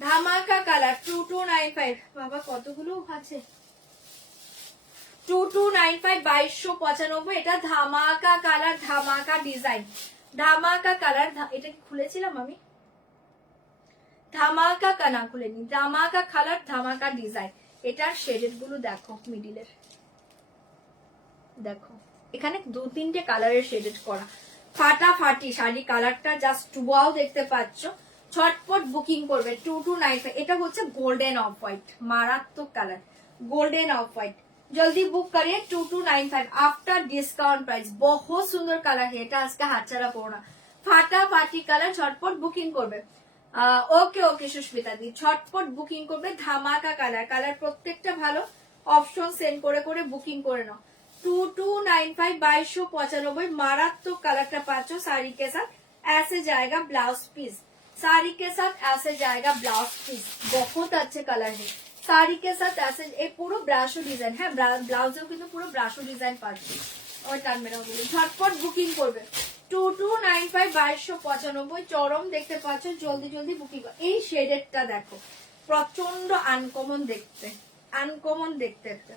ধামাকা কালার 2295। বাবা কতগুলো আছে। 2295 2295 এটা ধামাকা কালার, ধামাকা ডিজাইন, ধামাকা কালার। এটা কি খুলেছিলাম আমি? ধামাকা কানা খুলেনি, ধামাকা কালার, ধামাকা ডিজাইন। এটার শেডেড গুলো দেখো, মিডিলের দেখো, এখানে দু তিনটে কালারের শেডেড করা, ফাটাফাটি শাড়ি। কালারটা জাস্ট ওয়াও দেখতে পাচ্ছ। ছটপট বুকিং করবে। 2295 এটা হচ্ছে গোল্ডেন অফ হোয়াইট, মারাত্মক কালার, গোল্ডেন অফ হোয়াইট। जल्दी बुक करिए 2295 आफ्टर डिस्काउंट प्राइस। बहुत सुंदर कलर है, এটা আজকে হাতছাড়া করো না, ফাটাফাটি কালার। ছটপট বুকিং করবে। ওকে ওকে সুস্মিতা দি, ছটপট বুকিং করবে। ধামাকা কালার, কালার প্রত্যেকটা ভালো, অপশন সেন্ড করে করে বুকিং করে নাও। 2295 2295 মারাত্মক কালারটা পাচ্ছ। শাড়ি কে সাথ ऐसे जाएगा ब्लाउज पीस, साड़ी के साथ ऐसे जाएगा ब्लाउज पीस, बहुत अच्छे कलर है। শাড়ি কে সাথ ऐसे, এই পুরো ব্রাশো ডিজাইন, হ্যাঁ ব্লাউজেও কিন্তু পুরো ব্রাশো ডিজাইন পাচ্ছি। ওই টানবে না বলি, ঝটপট বুকিং করবে। 2295 2295 চরম দেখতে পাচ্ছ, জলদি জলদি বুকিং করো। এই শেডেরটা দেখো, প্রচন্ড আনকমন দেখতে, আনকমন দেখতে একটা।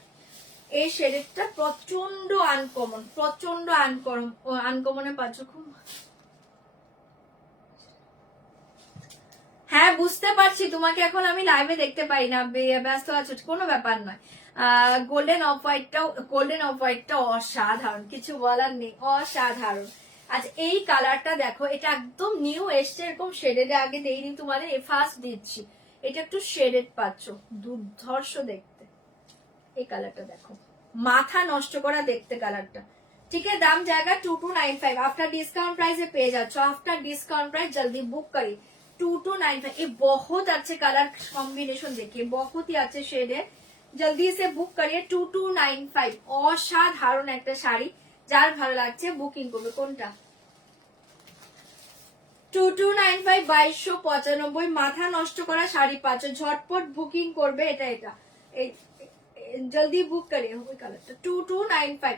এই শেডেরটা প্রচন্ড আনকমন, প্রচন্ড আনকমন, আনকমনে পাচ্ছ খুব। হ্যাঁ বুঝতে পারছি, তোমাকে এখন আমি লাইভে দেখতে পাই না, ব্যস্ত আছো, কোনো ব্যাপার নয়। গোল্ডেন অফ হোয়াইটটা অসাধারণ, কিছু বলার নেই, অসাধারণ। আচ্ছা এই কালারটা দেখো, এটা একদম নিউ এসছে, এরকম শেডেড আগে দেইনি তোমাদের, ফার্স্ট দিচ্ছি। এটা একটু শেডেড পাচ্ছ, দুর্ধর্ষ দেখতে। এই কালারটা দেখো, মাথা নষ্ট করা দেখতে কালারটা। ठीक है, दाम जाएगा 2295 आफ्टर डिस्काउंट प्राइस পেয়ে যাচ্ছ। आफ्टर डिस्काउंट प्राइस जल्दी बुक करिए 2295। ये बहुत अच्छे कलर कॉम्बिनेशन देखिए, बहुत ही अच्छे शेड है, जल्दी से बुक करिए 2295। অসাধারণ একটা শাড়ি, যার ভালো লাগছে বুকিং করবে। কোনটা? 2295 2295 মাথা নষ্ট করা শাড়ি পাচ্ছ, ঝটপট বুকিং করবে। এটা এটা जल्दी बुक करिए वही कलर 2295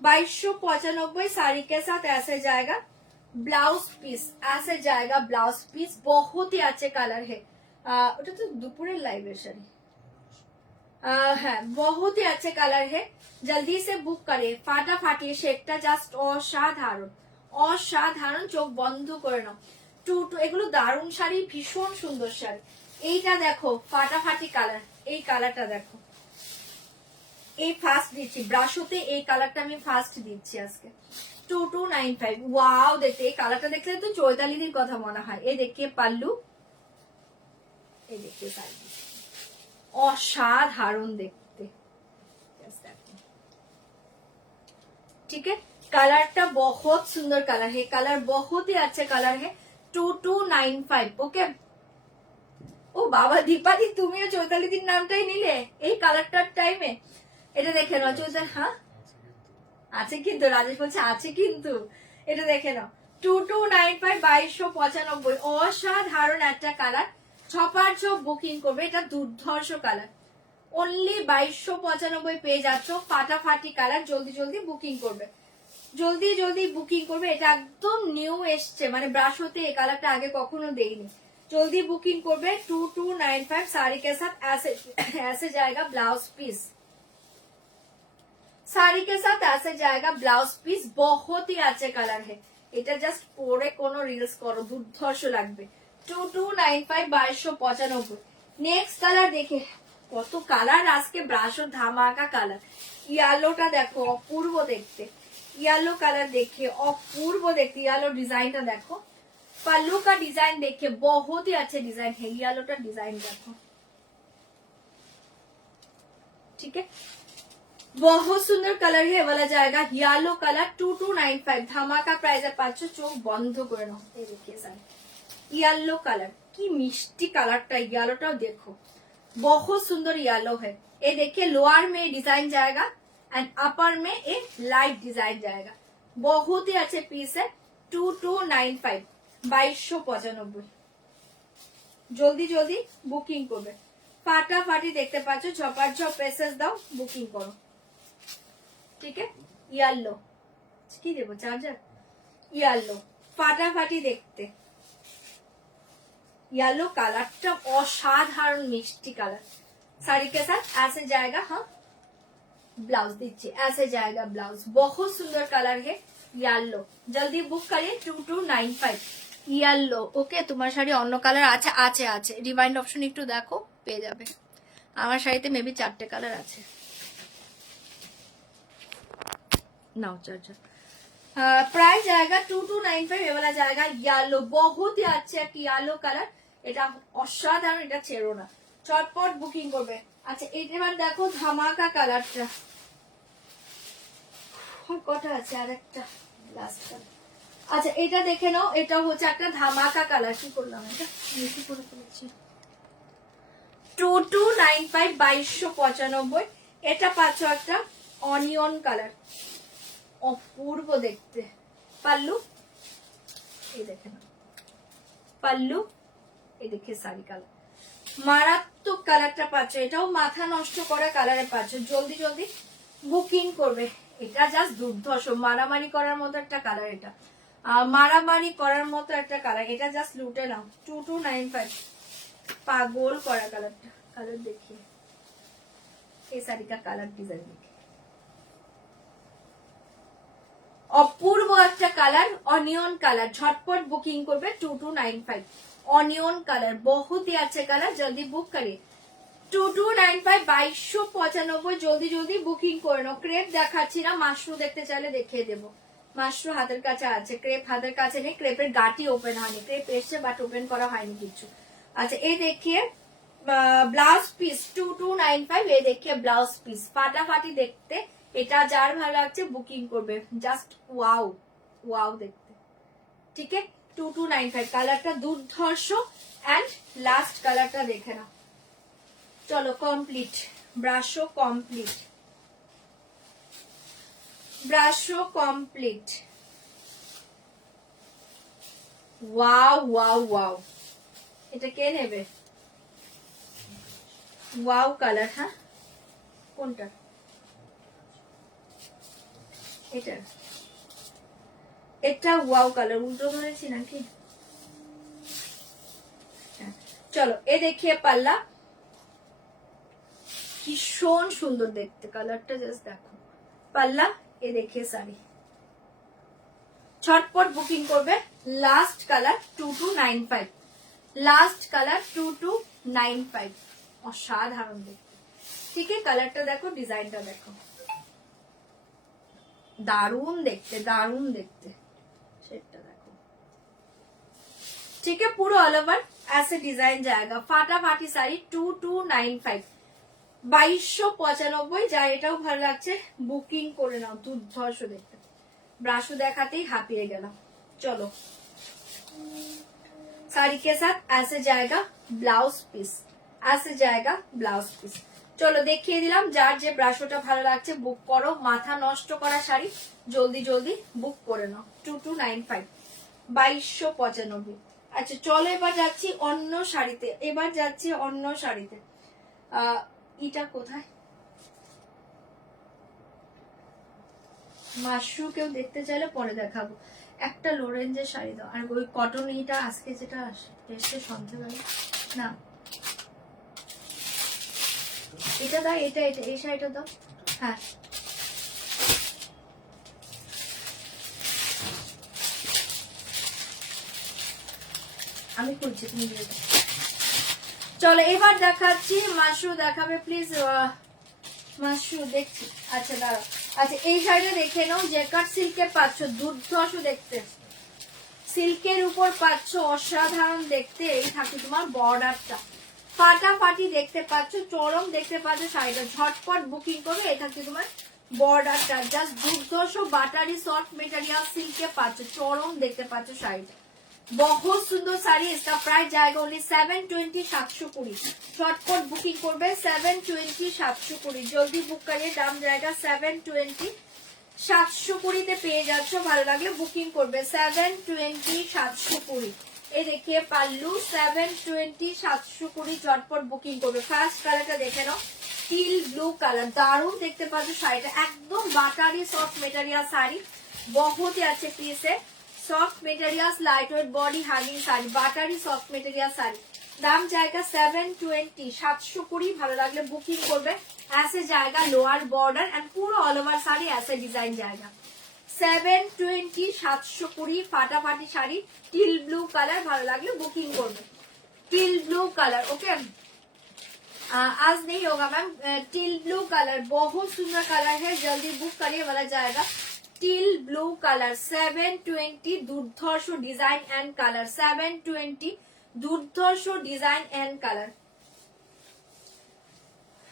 2295 साड़ी के साथ ऐसे जाएगा ब्लाउज पीस, ऐसे जाएगा ब्लाउज पीस। बहुत ही अच्छे कलर है। ওটা তো দুপুরের লাইভের শাড়ি। হ্যাঁ बहुत ही अच्छे कलर है, जल्दी से बुक करे ফাটাফাটি। শেকটা জাস্ট অসাধারণ অসাধারণ, চোখ বন্ধ করে নাও। এগুলো দারুণ শাড়ি, ভীষণ সুন্দর শাড়ি। এইটা দেখো ফাটাফাটি কালার, এই কালারটা দেখো, এই ফার্স্ট দিচ্ছি ব্রাশোতে, এই কালারটা আমি ফার্স্ট দিচ্ছি আজকে 2295। ওয়াও, দেখতে এই কালারটা দেখলে তো চৈতালিদির কথা মনে হয়। এই দেখিয়ে পাল্লু, এই দেখিয়ে শাড়ি, অসাধারণ দেখতে। ठीक है, कलरটা बहुत सुंदर कलर है, कलर बहुत ही अच्छा कलर है 2295। ओके, ও বাবা দীপালি তুমিও চৈতালিদির নামটাই নিলে এই কালারটার টাইমে। এটা দেখে নাও চৈতালি, হ্যাঁ আছে কিন্তু, রাজেশ বলছে আছে কিন্তু। এটা দেখে নাও 2295 2295, অসাধারণ একটা কালার। ছপার ছপ বুকিং করবে, এটা দুর্ধর্ষ কালার। অনলি 2295 পেয়ে যাচ্ছ, ফাটাফাটি কালার। জলদি জলদি বুকিং করবে, জলদি জলদি বুকিং করবে। এটা একদম নিউ এসছে, মানে ব্রাশোতে এই কালারটা আগে কখনো দেইনি। जल्दी बुकिंग করবে 2295 साड़ी के साथ ऐसे जाएगा ब्लाउज पीस, साड़ी के साथ ऐसे जाएगा ब्लाउज पीस। बहुत ही अच्छे कलर है, এটা জাস্ট পরে কোনো রিলস করো, দুর্ধর্ষ লাগবে। 2295 2295। নেক্সট কালার দেখে, কত কালার আজকে ব্রাশোর ধামাকা কালার। ইয়েলোটা দেখো অপূর্ব দেখতে, ইয়েলো কালার দেখে অপূর্ব দেখতে। ইয়েলো ডিজাইনটা দেখো, पल्लू का डिजाइन देखिए बहुत ही अच्छे डिजाइन है। येलो का डिजाइन देखो, ठीक है, बहुत सुंदर कलर है। वाला जाएगा येलो कलर 2295, ধামাকা প্রাইসে পাচ্ছ। চোখ বন্ধ করে নাও, এই देखिए साड़ी येलो कलर, কি মিষ্টি কালারটা। येलोটাও देखो बहुत सुंदर येलो है। ये देखिए लोअर में डिजाइन जाएगा एंड अपर में एक लाइट डिजाइन जाएगा। बहुत ही अच्छे पीस है 2295 2295। জলদি জলদি বুকিং করবে, ফাটাফাটি দেখতে পাচ্ছ। ঝপার ঝপ মেসেজ দাও, বুকিং করো, ঠিক আছে। ইয়েলো কি দেবো, চার্জার। ইয়েলো ফাটাফাটি দেখতে, येलो কালারটা অসাধারণ মিষ্টি কালার। শাড়ি के साथ ऐसे जाएगा, हाँ ब्लाउज दीजिए ऐसे जाएगा ब्लाउज। बहुत सुंदर कलर है येलो, जल्दी बुक करिए 2295 येलो। ওকে, তোমার শাড়ি অন্য কালার আছে? আছে আছে, রিমাইন্ড অপশন একটু দেখো, পেয়ে যাবে। আমার শাড়িতে মেবি 4টে কালার আছে। नाउ चार्जर प्राइस जाएगा 2295। ये वाला जाएगा येलो, बहुत ही अच्छा एक येलो कलर। এটা অসাধারণ, এটা ছেড়ো না, চটপট বুকিং করবে। আচ্ছা এবার দেখো ধামাকা কালারটা, কটা আছে আর একটা লাস্ট কালার। আচ্ছা এটা দেখে নাও, এটা হচ্ছে একটা ধামাকা কালার। কি করলাম এটা, বেশি করে ফেলেছি। 2295 2295। এটা পাচ্ছ একটা অনিয়ন কালার, অপূর্ব দেখতে। পাল্লু এই দেখে নাও, পাল্লু এই দেখে শাড়ি কালার, মারাত্মক কালারটা পাচ্ছ। এটাও মাথা নষ্ট করা কালারে পাচ্ছ। জলদি জলদি বুকিং করবে, এটা জাস্ট দুর্ধর্ষ, মারামারি করার মতো একটা কালার। এটা মারামারি করার মতো একটা কালার, এটা জাস্ট লুটে নাও 2295। পাগল করা কালারটা, কালার দেখিয়ে এই শাড়িটা কালার ডিজাইন দেখে অপূর্ব একটা কালার, অনিয়ন কালার। ঝটপট বুকিং করবে 2295 অনিয়ন কালার, बहुत ही अच्छे कलर। जल्दी बुक करिए 2295 2295। জলদি জলদি বুকিং করে নাও। ক্রেপ দেখাচ্ছি না, মাশরু দেখতে চাইলে দেখিয়ে দেবো। মাশরু হাতের কাছে আছে, ক্রেপ হাতের কাছে নেই। ক্রেপের গাটি ওপেন হয়নি, ক্রেপ এসছে বাট ওপেন করা হয়নি কিছু। আচ্ছা এই দেখিয়ে ব্লাউজ পিস 2295। এই দেখিয়ে ব্লাউজ পিস ফাটাফাটি দেখতে। এটা যার ভালো লাগছে বুকিং করবে, জাস্ট ওয়াও ওয়াও দেখতে, ঠিক আছে। 2295 কালারটা দুর্ধর্ষ। এন্ড লাস্ট কালারটা দেখে নাও। চলো complete, brasso complete, brasso complete. Wow wow wow, এটা কে নেবে? ওয়াও কালার, হ্যাঁ কোনটা? এটা এটা ওয়াও কালার, উল্টো ধরেছি নাকি? চলো এ দেখিয়ে পাল্লা, ভীষণ সুন্দর দেখতে, কালারটা জাস্ট দেখো। পাল্লা, এ দেখিয়ে শাড়ি। ছটপট বুকিং করবে। লাস্ট কালার 2295, লাস্ট কালার 2295, অসাধারণ দেখতে। ঠিক আছে, কালারটা দেখো, ডিজাইনটা দেখো, দারুণ দেখতে, দারুণ দেখতে। সেটা দেখো, ठीक है, पूरा ऑल ओवर ऐसे डिजाइन जाएगा। फाटाफाटी শাড়ি 2295, 2295। যা এটাও ভালো লাগছে বুকিং করে নাও, দুর্ধর্ষ দেখতে। ব্রাশও দেখাতেই হাঁপিয়ে গেলাম। চলো, साड़ी के साथ ऐसे जाएगा ब्लाउज पीस, ऐसे जाएगा ब्लाउज पीस। চলো দেখিয়ে দিলাম, যার যে ব্রাশোটা ভালো লাগছে বুক করো। মাথা নষ্ট করা শাড়ি জলদি জলদি বুক করে নাও। 2295, 2295। আচ্ছা চলো এবার যাচ্ছি অন্য শাড়িতে, এবার যাচ্ছি অন্য শাড়িতে। এটা কোথায়? মাশরু কেউ দেখতে চাইলে পরে দেখাবো। একটা লোরেঞ্জের শাড়ি দাও, আর ওই কটন এটা আজকে যেটা এসে সন্ধ্যাবেলা না, এটা দাও, এটা এটা এই শাড়িটা দাও। হ্যাঁ আমি খুঁজছি, তুমি দিয়ে দাও। চলো এবার দেখাচ্ছি, মাশরু দেখাবে প্লিজ। মাশরু দেখছি, আচ্ছা দাঁড়াও। আচ্ছা এই শাড়িটা দেখে নাও, জ্যাকার্ড সিল্কে পাচ্ছ, দুর্ধর্ষ দেখতে, সিল্কের উপর পাচ্ছ, অসাধারণ দেখতে। এই থাকে তোমার বর্ডারটা, ফাটাফাটি দেখতে পাচ্ছ, চরম দেখতে পাচ্ছ শাড়িটা। ঝটপট বুকিং করবে। এটা থাকছে তোমার বর্ডারটা, জাস্ট দুর্ধর্ষ বাটারি সফট মেটেরিয়াল সিল্কে পাচ্ছ, চরম দেখতে পাচ্ছ শাড়িটা। बहुत सुंदर साड़ी, इसका प्राइस जाएगा ओनली 720, 720। शॉर्टकट बुकिंग করবে 720, 720। জলদি বুক করিয়ে, দাম जाएगा 720, 720 তে পেয়ে যাচ্ছ। ভালো লাগলে বুকিং করবে 720, 720। এই দেখিয়ে পাল্লু 720, 720। ঝটপট বুকিং করবে। ফার্স্ট কালারটা দেখে নাও, টিল ব্লু কালার, দারুণ দেখতে পাচ্ছ শাড়িটা। একদম বাটারি সফট মেটেরিয়াল শাড়ি, बहुत ही अच्छे पीस है। Soft material, light weight body hanging sari, बाटारी सॉफ्ट मटेरियल साड़ी। दाम जाएगा 720, 720। ভালো লাগলে বুকিং করবে। ऐसे जाएगा लोअर बॉर्डर एंड पूरा ऑल ओवर साड़ी ऐसे डिजाइन जाएगा। 720, 720। ফাটাফাটি শাড়ি, টিল ব্লু কালার। ভালো লাগলে বুকিং করবে। টিল ব্লু কালার, ओके आज नहीं होगा मैम। टिल ब्लू कलर बहुत सुंदर कलर है, जल्दी बुक करिए, वाला जाएगा। টিল ব্লু কালার 720, দুর্ধর্ষ ডিজাইন এন্ড কালার। 720, দুর্ধর্ষ ডিজাইন এন্ড কালার।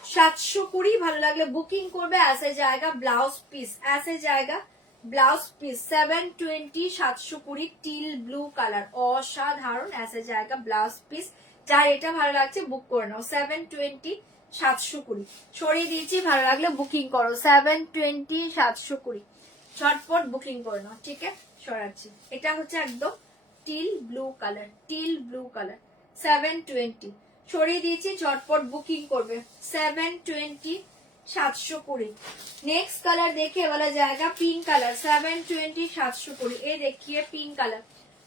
720। ভালো লাগলে বুকিং করবে। ऐसे जाएगा ब्लाउज पीस, ऐसे जाएगा blouse piece. 720, 720। Teal blue colour, অসাধারণ। ऐसे जाएगा ब्लाउज पीस। যার এটা ভালো লাগছে বুক করে নাও। 720, 720। সরিয়ে দিয়েছি, ভালো লাগলে বুকিং করো। 720, 720। ঝটপট বুকিং করে নাও। ঠিক আছে, সরাচ্ছি। এটা হচ্ছে একদম till blue colour, till blue colour. 720 সরিয়ে দিয়েছি, ঝটপট বুকিং করবে। 720, 720। नेक्स्ट कलर देखिए, वाला जाएगा पिंक कलर। 720, 720। ये देखिए पिंक कलर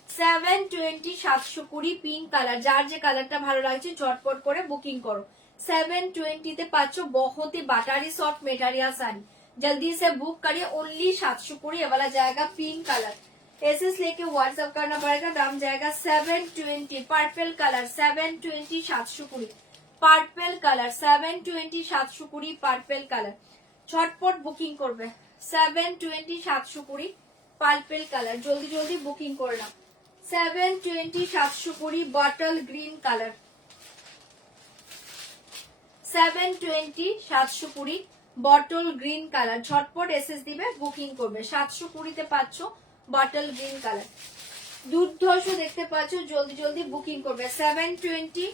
720, 720। पिंक कलर, যার যে কালারটা ভালো লাগছে ঝটপট করে বুকিং করো। 720 তে পাচ্ছ बहुत ही বাটারি সফট মেটেরিয়াল শাড়ি। जल्दी से बुक करिए, ओनली 720। ये वाला जाएगा पिंक कलर। एसेस लेके व्हाट्सएप करना पड़ेगा। दाम जाएगा 720। Purple colour 720, 720। Purple colour 720, 720। Purple colour झटपट बुकिंग करबे। 720, 720। पर्पल कलर जल्दी जल्दी बुकिंग कर नाओ। 720, 720। बटल green colour 720, 720। Bottle green colour. ঝটপট এসএস দিবে, বুকিং করবে। 720 তে পাচ্ছ বটল গ্রিন কালার, দুর্ধর্ষ দেখতে পাচ্ছ। জলদি জলদি বুকিং করবে। 720,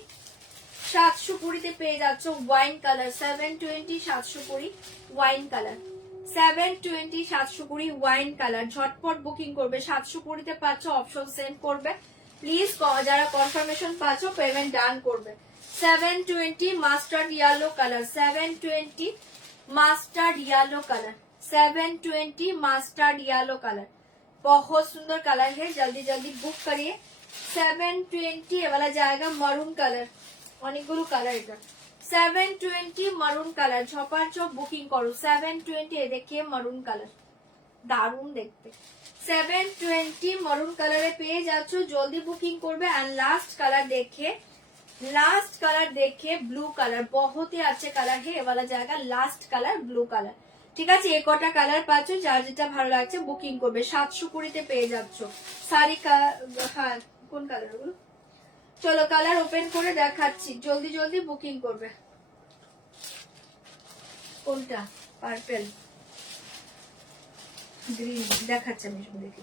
720 তে পেয়ে যাচ্ছ wine colour. 720, 720। Wine colour 720, 720। Wine colour ঝটপট বুকিং করবে। 720 তে পাচ্ছ, অপশন সেন্ড করবে প্লিজ। যারা কনফার্মেশন পাচ্ছ পেমেন্ট ডান করবে। 720 mustard yellow colour. 720 mastered yellow colour 720 mastered yellow colour, बहुत सुंदर कलर है, जल्दी जल्दी बुक करिए। 720 ये वाला जाएगा मरून कलर, অনেকগুলো কালার এটা। 720 मरून कलर, ঝপাঝপ বুকিং করো। 720 देखिए मरून कलर, দারুণ দেখতে। 720 मरून कलर পেয়ে যাচ্ছ, জলদি বুকিং করবে। एंड लास्ट कलर देखिए, लास्ट कलर देखिए ब्लू कलर, बहुत ही अच्छे कलर है, ये वाला जाएगा लास्ट कलर ब्लू कलर। ঠিক আছে, এই কটা কালার পাচ্ছ, যার যেটা ভালো লাগছে বুকিং করবে। 720 পেয়ে যাচ্ছ শাড়ি। হ্যাঁ, কোন কালার গুলো? চলো কালার ওপেন করে দেখাচ্ছি, জলদি জলদি বুকিং করবে। কোনটা? পার্পল, গ্রিন দেখাচ্ছে, আমি সব দেখে।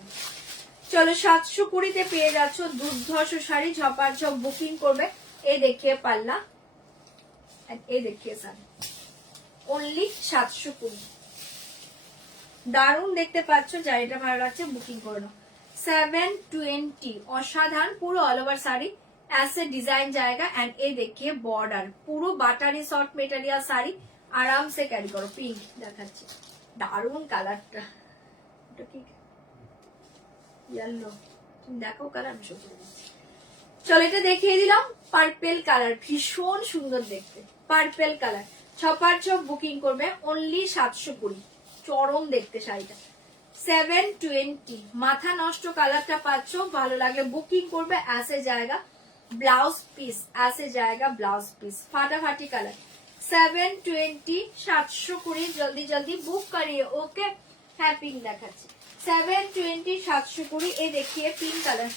চলো 720 পেয়ে যাচ্ছ দুর্ধর্ষ শাড়ি, ঝপাঝপ বুকিং করবে। এই দেখিয়ে পাল্লা, এই দেখিয়ে শাড়ি, অনলি 720। দারুণ দেখতে পাচ্ছ, যার এটা ভালো লাগছে বুকিং করে নাও। 720 অসাধারণ, পুরো অল ওভার শাড়ি ऐसे डिजाइन जाएगा। एंड ये देखिए बॉर्डर, पूरा बाटारी सॉफ्ट मेटेरियल শাড়ি, आराम से कैरी करो। पिंक দেখাচ্ছি, দারুণ কালারটা, এটা কি ইয়েলো, তুমি দেখো কালার, আমি শো করে দিচ্ছি। চলো এটা দেখিয়ে দিলাম, পার্পল কালার, ভীষণ সুন্দর দেখতে পার্পল কালার। ছপারছপ বুকিং করবে, অনলি 720, চরম দেখতে শাড়িটা। 720 মাথা নষ্ট কালারটা পাচ্ছ, ভালো লাগলে বুকিং করবে। ऐसे जाएगा ब्लाउज पीस, ऐसे जाएगा ब्लाउज पीस, फाटाफाटी कलर। 720 720, जल्दी जल्दी बुक करिए। ओके, হ্যাঁ পিঙ্ক দেখাচ্ছি। 720 720, ये देखिए पिंक कलर,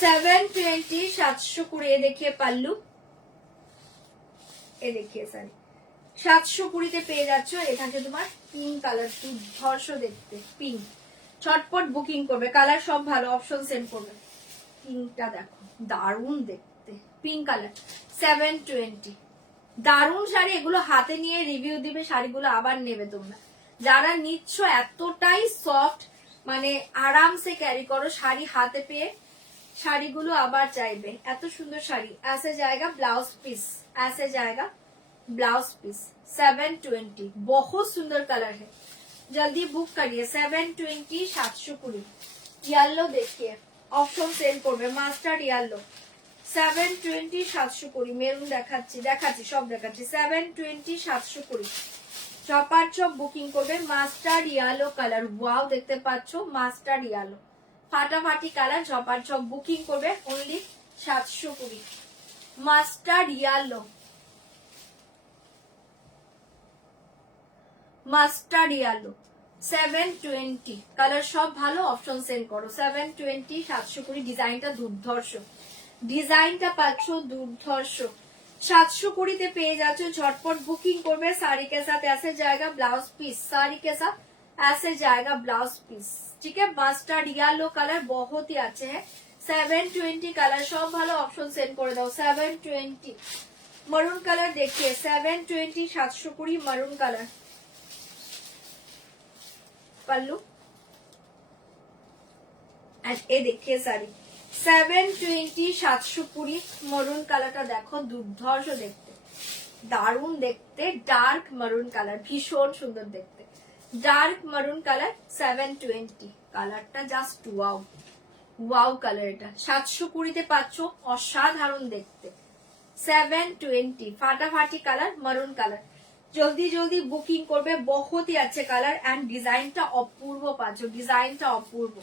सेवन 720 ये देखिए पल्लू, ये देखिए साड़ी 720 পেয়ে যাচ্ছ। এখানে তোমার পিঙ্ক কালার, দুর্ধর্ষ দেখতে পিঙ্ক, ছটপট বুকিং করবে। কালার সব ভালো, অপশন সেন্ড করবে। পিঙ্কটা দেখো, দারুণ দেখতে পিঙ্ক কালার। 720 দারুণ শাড়ি, এগুলো হাতে নিয়ে রিভিউ দিবে, শাড়িগুলো আবার নেবে তোমরা। যারা নিচ্ছ এতটাই সফট, মানে আরামসে ক্যারি করো, শাড়ি হাতে পেয়ে শাড়িগুলো আবার চাইবে। এত সুন্দর শাড়ি। ऐसे जाएगा ब्लाउज पीस, ऐसे जाएगा ब्लाउज पीस। 720 बहुत सुंदर कलर है, जल्दी बुक करिए। 720 720। येलो देखिए, ऑप्शन सेल করবে, মাস্টার্ড येलो। 720 720, মেরুন দেখাচ্ছি, দেখাচ্ছি সব দেখাচ্ছি। 720 720, চপারচপ বুকিং করবে। মাস্টার্ড येलो কালার, ওয়াও দেখতে পাচ্ছো, মাস্টার্ড येलो ফাটাফাটি কালার, ঝপাঝপ বুকিং করবে, only 720। Mustard yellow, mustard yellow 720, colour সব ভালো, অপশন সেন্ড করো। 720 720, ডিজাইনটা দুর্ধর্ষ, ডিজাইনটা পাচ্ছ দুর্ধর্ষ। 720 পেয়ে যাচ্ছ, ঝটপট বুকিং করবে। साड़ी के साथ ऐसे जाएगा ब्लाउज पीस, साड़ी के साथ ऐसे जाएगा ब्लाउज पीस। ठीक है, मास्टर्ड येलो कलर बहुत ही अच्छे है। 720 कलर सब ভালো, অপশন সেন্ড করে দাও। 720 मरून कलर देखिए, 720 720 मरून कलर पल्लू। एंड ये देखिए साड़ी 720 720 मरून কালারটা দেখো, দুর্ধর্ষ দেখতে, দারুণ দেখতে, ডার্ক মরুন কালার, ভীষণ সুন্দর দেখতে, ডার্ক মরুন কালার। 720 কালারটা জাস্ট ওয়াও, ওয়াও কালার। এটা 720 পাচ্ছ, অসাধারণ দেখতে। 720 ফাটাফাটি কালার, মরুন কালার, जल्दी जल्दी बुकिंग करबे। बहुत ही अच्छे कलर एंड डिजाइनটা অপূর্ব পাচ্ছ, ডিজাইনটা অপূর্ব।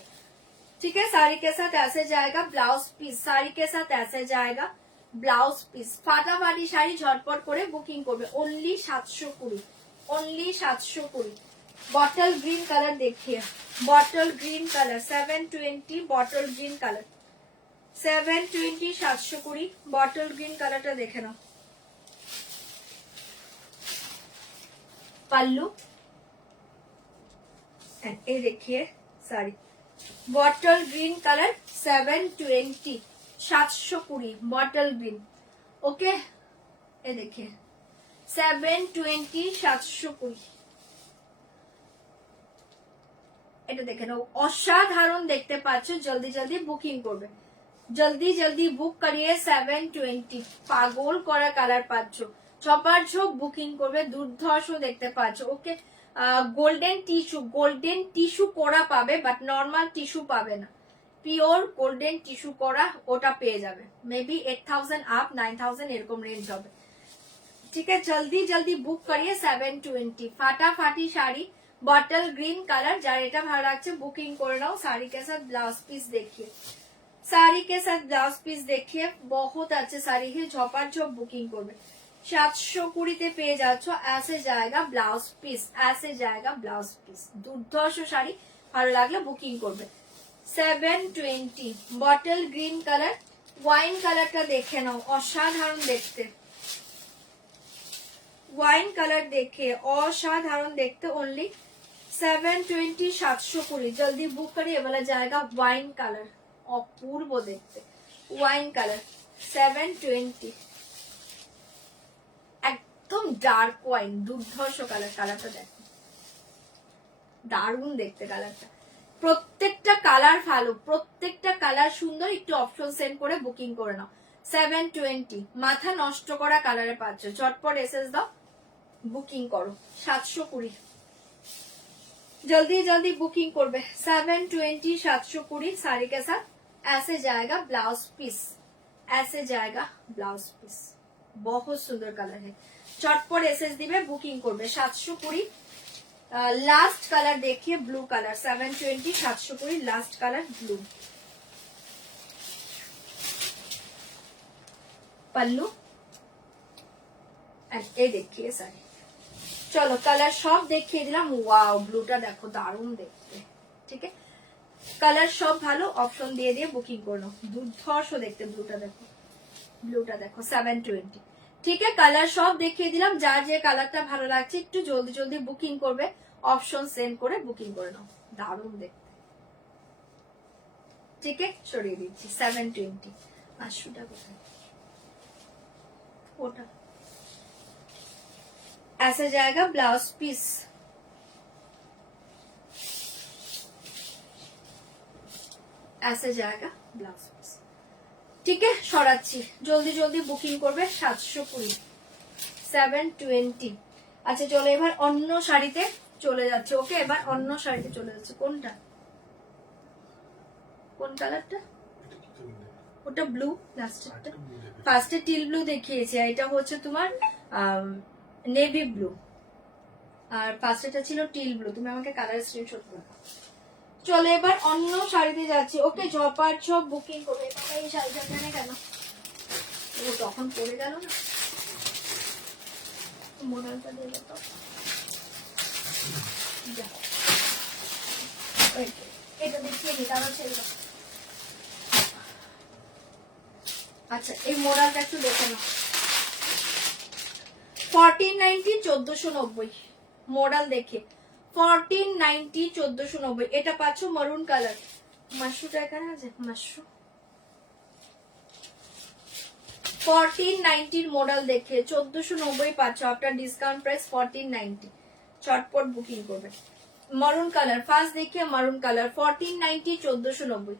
ठीक है, साड़ी के साथ ऐसे जाएगा ब्लाउज पीस, साड़ी के साथ ऐसे जाएगा ब्लाउज पीस। ফাটাফাটি শাড়ি, ঝটপট করে বুকিং করবে, only 720, only 720। Bottle green colour देखिए, bottle green colour 720, bottle green colour 720 720। Bottle green कलरটা দেখে নাও। पल्लू, ये देखिए sari bottle green colour 720 720 bottle green. Okay, ये देखिए 720 720। এটা দেখে নাও, অসাধারণ দেখতে পাচ্ছ। জলদি জলদি বুকিং করবে, জলদি জলদি বুক করিয়ে। 720 পাগল করা কালার পাচ্ছ, ছপার ঝোপ বুকিং করবে, দুর্ধর্ষ দেখতে পাচ্ছ। ওকে, গোল্ডেন টিস্যু করা পাবে, বাট নর্মাল টিস্যু পাবে না, পিওর গোল্ডেন টিস্যু করা ওটা পেয়ে যাবে। মেবি 8000 আপ 9000 এরকম রেঞ্জ হবে। ठीक है, जल्दी जल्दी बुक करिए। 720 फाटाफाटी শাড়ি, बॉटल ग्रीन कलर, যার এটা ভালো লাগছে বুকিং করে নাও। শাড়ি के साथ ब्लाउज पीस देखिए, साड़ी के साथ ब्लाउज पीस देखिए, बहुत अच्छे साड़ी है। झपार झप बुकिंग করবে। 720 পেয়ে যাচ্ছ। ऐसे जाएगा ब्लाउज पीस, ऐसे जाएगा ब्लाउज पीस। দুর্ধর্ষ শাড়ি, ভালো লাগলে বুকিং করবে। 720 বটল গ্রিন কালার, ওয়াইন কালারটা দেখে নাও, অসাধারণ দেখতে। ওয়াইন কালার দেখে অসাধারণ দেখতে। ओनली 720 720। जल्दी बुक करिए, वाला जाएगा वाइन कलर, অপূর্ব দেখতে ওয়াইন কালার। 720 একদম ডার্ক ওয়াইন, দুর্ধর্ষ কালার। কালারটা দেখো, দারুণ দেখতে কালারটা। প্রত্যেকটা কালার ভালো, প্রত্যেকটা কালার সুন্দর। একটু অপশন সেন্ড করে বুকিং করে নাও। 720 মাথা নষ্ট করা কালারে পাচ্ছ। ঝটপট এসএস দাও, বুকিং করো। 720 जल्दी जल्दी बुकिंग করবে। 720 720 साड़ी के साथ ऐसे जाएगा ब्लाउज पीस, ऐसे जाएगा ब्लाउज पीस। बहुत सुंदर कलर है, चटपट एसएस दिबे, बुकिंग করবে। 720 लास्ट कलर देखिए, blue colour. 720 720 last colour blue. Pallu and ये देखिए साड़ी। চলো কালার সব দেখিয়ে দিলাম। ওয়াও, ব্লুটা দেখো, দারুণ দেখতে। ঠিক আছে, কালার সব ভালো, অপশন দিয়ে দিয়ে বুকিং করো। দুর্ধর্ষ দেখতে ব্লুটা দেখো, ব্লুটা দেখো। 720। ঠিক আছে, কালার সব দেখিয়ে দিলাম। যার যে কালারটা ভালো লাগছে একটু জলদি জলদি বুকিং করবে, অপশন সেন্ড করে বুকিং করে নাও। দারুণ দেখতে। ঠিক আছে, সরিয়ে দিচ্ছি। 720। আশুটা কোথায়? ওটা ऐसे जाएगा ब्लाउज पीस। ऐसे जाएगा ब्लाउज पीस। ठीक है, সরাচ্ছি। জলদি জলদি বুকিং করবে। 720 720। আচ্ছা চলো এবার অন্য শাড়িতে চলে যাচ্ছে। ওকে, এবার অন্য শাড়িতে চলে যাচ্ছে। কোনটা, কোন কালারটা? ওটা ব্লু, লাস্টেরটা। ফার্স্টে টিল ব্লু দেখিয়েছি, এটা হচ্ছে তোমার নেভি ব্লু, আর পাঁচটা ছিল টিল ব্লু। তুমি আমাকে কালার স্ক্রিনশট করো। চলো এবার অন্য শাড়িতে যাচ্ছি। ওকে, ঝপার ঝপ বুকিং করবে। এই শাড়িটা কেন কেন ও তখন পরে গেল না, মোডালটা দিয়ে দাও তো। এটা দেখিয়ে নি, তারপর ছেড়ে দাও। আচ্ছা, এই মোডালটা একটু দেখে নাও। 1490 1490 মডেল দেখে। 1490 1490। এটা পাচ্ছ মারুন কালার। মাশরুটা এখানে আছে, মাশরু। 1490 মডেল দেখে 1490 পাচ্ছ। আপনার ডিসকাউন্ট প্রাইস 1490। চটপট বুকিং করবে। মারুন কালার ফার্স্ট দেখিয়ে, মারুন কালার 1490 1490।